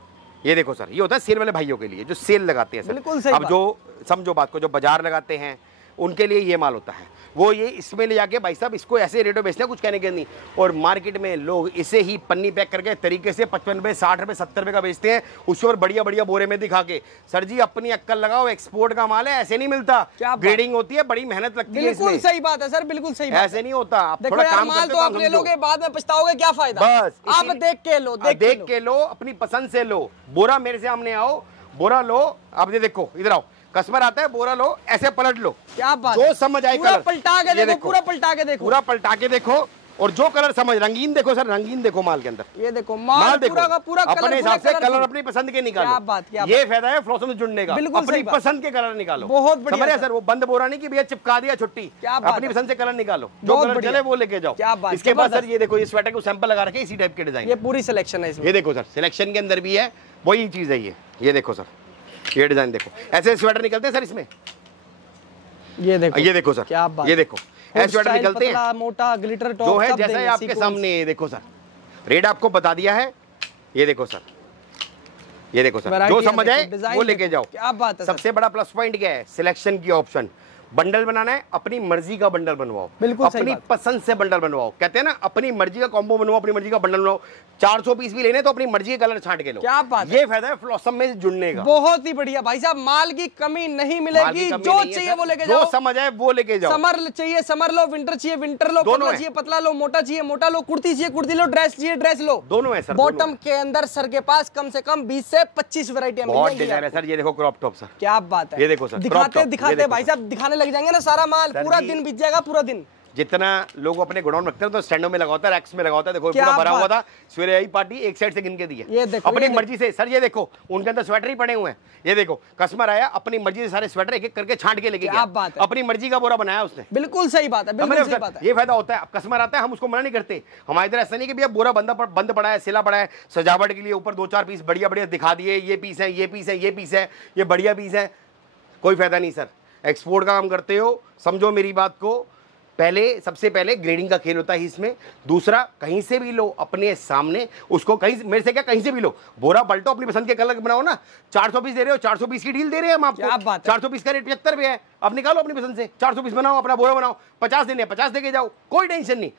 ये देखो सर, ये होता है सेल वाले भाइयों के लिए जो सेल लगाते हैं सर। बिल्कुल सही। अब जो समझो बात को, जो बाजार लगाते हैं उनके लिए ये माल होता है, वो ये इसमें ले जाके भाई साहब इसको ऐसे रेटों बेचते हैं, कुछ कहने के नहीं। और मार्केट में लोग इसे ही पन्नी पैक करके तरीके से 55 रुपए 60 रुपए 70 रुपए का बेचते हैं, उसके और बढ़िया बढ़िया बोरे में दिखा के। सर जी अपनी अक्कल लगाओ, एक्सपोर्ट का माल है, ऐसे नहीं मिलता, ग्रेडिंग होती है, बड़ी मेहनत लगती है। बिल्कुल सही बात है सर, बिल्कुल सही बात। ऐसे नहीं होता। आप थोड़ा काम माल तो आप ले लोगे, बाद में पछताओगे, क्या फायदा। बस आप देख के लो, अपनी पसंद से लो। बोरा मेरे से सामने आओ, बोरा लो, आप ये देखो, इधर आओ, कस्टमर आता है बोरा लो, ऐसे पलट लो। क्या बात, जो समझ आए पूरा पलटा के देखो, पूरा पलटा के देखो, पूरा पलटा के देखो, और जो कलर समझ, रंगीन देखो सर, रंगीन देखो माल के अंदर। ये देखो माल पूरा का पूरा अपने हिसाब से कलर अपनी पसंद के निकालो। क्या बात, ये फायदा है फ्लॉसम से जुड़ने का, अपनी पसंद के कलर निकालो। बहुत बढ़िया सर, वो बंद बोरा नहीं कि भैया चिपका दिया छुट्टी, अपनी पसंद से कलर निकालो, जो कलर चले वो लेके जाओ। इसके बाद सर ये देखो, ये स्वेटर को सैंपल लगा रखे, इसी टाइप के डिजाइन, ये पूरी सिलेक्शन है इसमें। ये देखो सर, सिलेक्शन के अंदर भी है, वही चीज है ये देखो सर, ये डिजाइन देखो, ऐसे स्वेटर निकलते हैं सर इसमें। ये देखो सर, क्या बात, ये देखो ऐसे स्वेटर निकलते हैं, मोटा ग्लिटर टॉप जो है जैसे आपके सामने। ये देखो सर, रेट आपको बता दिया है, ये देखो सर, ये देखो सर, जो समझ आए वो लेके जाओ। क्या बात है। सबसे बड़ा प्लस पॉइंट क्या है? सिलेक्शन की ऑप्शन। बंडल बनाना है, अपनी मर्जी का बंडल बनवाओ, बिल्कुल अपनी पसंद से बंडल बनवाओ। कहते हैं ना, अपनी मर्जी का कॉम्बो बनवाओ, अपनी मर्जी का बंडल बनवाओ। 400 पीस भी लेने तो अपनी मर्जी के कलर छांट के लो। क्या बात, ये फायदा है फ्लॉसम में जुड़ने का। बहुत ही बढ़िया भाई साहब, माल की कमी नहीं मिलेगी, जो चाहिए वो लेके जाओ, जो समझ आए वो लेके जाओ। समर चाहिए समर लो, विंटर चाहिए विंटर लो, पतला चाहिए पतला लो, मोटा चाहिए मोटा लो, कुर्ती चाहिए कुर्ती लो, ड्रेस चाहिए ड्रेस लो, दोनों है सर। बॉटम के अंदर सर के पास कम से कम 20 से 25 वैरायटियां बहुत डिजाइन है सर। ये देखो क्रॉप टॉप सर, क्या बात है। ये देखो सर, दिखाते भाई साहब दिखाने लग जाएंगे ना सारा माल, पूरा दिन बीत जाएगा, पूरा दिन। जितना लोग अपने गोडाउन रखते हैं तो स्टैंडों में लगा होता है, रैक्स में लगा होता है। देखो पूरा भरा हुआ था, सवेरे आई पार्टी एक साइड से गिन के दी है अपनी मर्जी से। सर ये देखो उनके अंदर स्वेटर ही पड़े हुए हैं, ये देखो कस्टमर आया अपनी मर्जी से सारे स्वेटर एक एक करके छांट के लेके गया, अपनी मर्जी का बोरा बनाया उसने। बिल्कुल सही बात है, बिल्कुल सही बात है। ये फायदा होता है, कस्टमर आता है हम उसको मना नहीं करते। हमारे इधर ऐसा नहीं कि भैया बोरा बंद पड़ा है, सिला पड़ा है, सजावट के लिए ऊपर 2-4 पीस बढ़िया बढ़िया दिखा दिए, ये पीस है, ये पीस है, ये पीस है, ये बढ़िया पीस है, कोई फायदा नहीं सर। एक्सपोर्ट का काम करते हो, समझो मेरी बात को। पहले सबसे पहले ग्रेडिंग का खेल होता है इसमें। दूसरा, कहीं से भी लो अपने सामने उसको, कहीं मेरे से क्या कहीं से भी लो, बोरा पलटो अपनी पसंद के कलर बनाओ ना। 400 पीस दे रहे हो, 400 पीस की डील दे रहे हैं हम आपको। 400 पीस का रेट 75 रुपये है, अब निकालो अपनी पसंद से 400 पीस बनाओ, अपना बोरा बनाओ। 50 देने 50 देके जाओ, कोई टेंशन नहीं।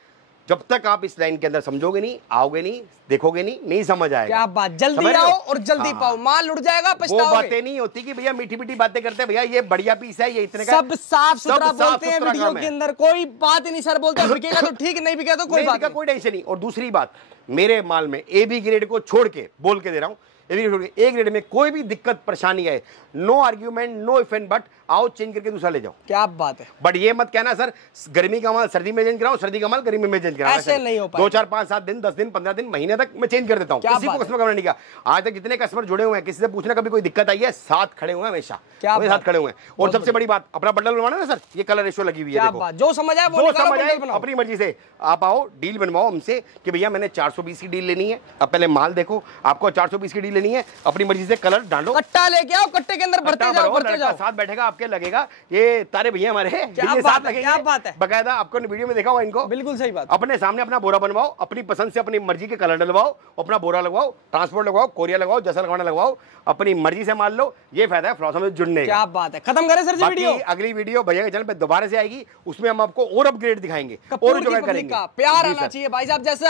जब तक आप इस लाइन के अंदर समझोगे नहीं, आओगे नहीं, देखोगे नहीं समझ आएगा। क्या बात, जल्दी आओ और जल्दी पाओ, माल उड़ जाएगा, पछताओगे। वो बातें नहीं होती कि भैया मीठी मीठी बातें करते हैं, भैया ये बढ़िया पीस है, ये इतने का। सब साफ सुथरा बोलते हैं वीडियो के अंदर, कोई बात ही नहीं सर। बोलते हैं बिकेगा तो ठीक, नहीं बिकेगा तो कोई बात नहीं, कोई टेंशन नहीं। और दूसरी बात, मेरे माल में AB ग्रेड को छोड़ के बोल के दे रहा हूँ, ए ग्रेड में कोई भी दिक्कत परेशानी है, no argument, no if and but, आओ चेंज करके दूसरा ले जाओ। क्या बात है। बट ये मत कहना सर गर्मी का माल सर्दी में चेंज कराओ, सर्दी का माल गर्मी में चेंज कराओ, ऐसे नहीं हो पाएगा। 2, 4, 5, 7 दिन, 10 दिन, 15 दिन, महीने तक मैं चेंज कर देता हूँ, किसी को कस्टमर का नहीं किया। आज तक जितने कस्टमर जुड़े हुए हैं, किसी से पूछना कभी कोई दिक्कत आई है, साथ खड़े हुए हैं हमेशा, साथ खड़े हुए हैं। और सबसे बड़ी बात, अपना बंडल बनवाना ना सर, ये कलर रेशो लगी हुई है, जो समझ आए वो अपनी मर्जी से आप आओ, डील बनवाओ हमसे कि भैया मैंने 420 की डील लेनी है। अब पहले माल देखो, आपको 420 की डील लेनी है, अपनी मर्जी से कलर डालो, कट्टा लेके आओ, कट्टे के अंदर भरते जाओ, साथ बैठेगा आपके, लगेगा ये तारे भैया हमारे साथ लगेंगे। क्या बात है, बकायदा आपको वीडियो में देखा हुआ इनको। बिल्कुल सही बात। अपने सामने अपना बोरा बनवाओ, अपनी पसंद से अपनी मर्जी के कलर डलवाओ, अपना बोरा लगवाओ, ट्रांसपोर्ट लगवाओ, कोरिया लगवाओ, जैसा लगवाना लगवाओ, अपनी मर्जी से मान लो। ये फायदा है फ्लॉसम में जुड़ने का। क्या बात है। खत्म करें सर जी वीडियो। अगली वीडियो भैया के चैनल पे दोबारा से आएगी, उसमें हम आपको और अपग्रेड दिखाएंगे और जो करेंगे। प्यार आना चाहिए भाई साहब, जैसे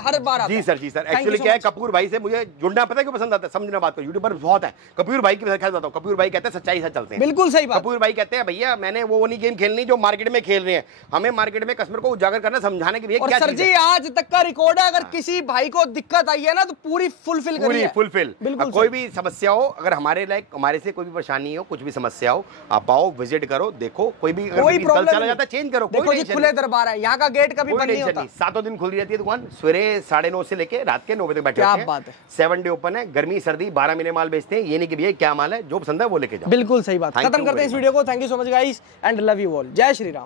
हर बार। जी सर, जी सर। एक्चुअली क्या है, कपूर भाई से मुझे जुड़ना पता है क्यों पसंद आता है, समझना बात को। यूट्यूबर बहुत है, कपूर भाई की बताता हूँ। कपूर भाई कहते हैं सच्चाई से चलते हैं। बिल्कुल सही बात। कपूर भाई कहते हैं भैया मैंने वो नहीं गेम खेलनी जो मार्केट में खेल रहे हैं, हमें मार्केट में कस्टमर को उजागर करना, समझाने के लिए। और सर जी आज तक का रिकॉर्ड है, अगर किसी भाई को दिक्कत आई है ना तो पूरी फुलफिल करिए, फुलफिल। कोई भी समस्या हो, अगर हमारे लाइक हमारे से कोई भी परेशानी हो, कुछ भी समस्या हो, आप आओ, विजिट करो, देखो। कोई भी प्रॉब्लम चला जाता है चेंज करो, देखो जी खुले दरबार है, यहाँ का गेट कभी बंद नहीं होता। 7 दिन खुली रहती है दुकान, सवेरे 9:30 से लेके रात के 9 बजे तक बैठे हैं। क्या बात है। 7 डे ओपन है, गर्मी सर्दी 12 महीने माल बेचते हैं। ये नहीं कि भैया क्या माल है, जो पसंद है वो लेके जाओ। बिल्कुल सही बात। खत्म करते हैं इस वीडियो को। Thank you so much guys and love you all. जय श्री राम।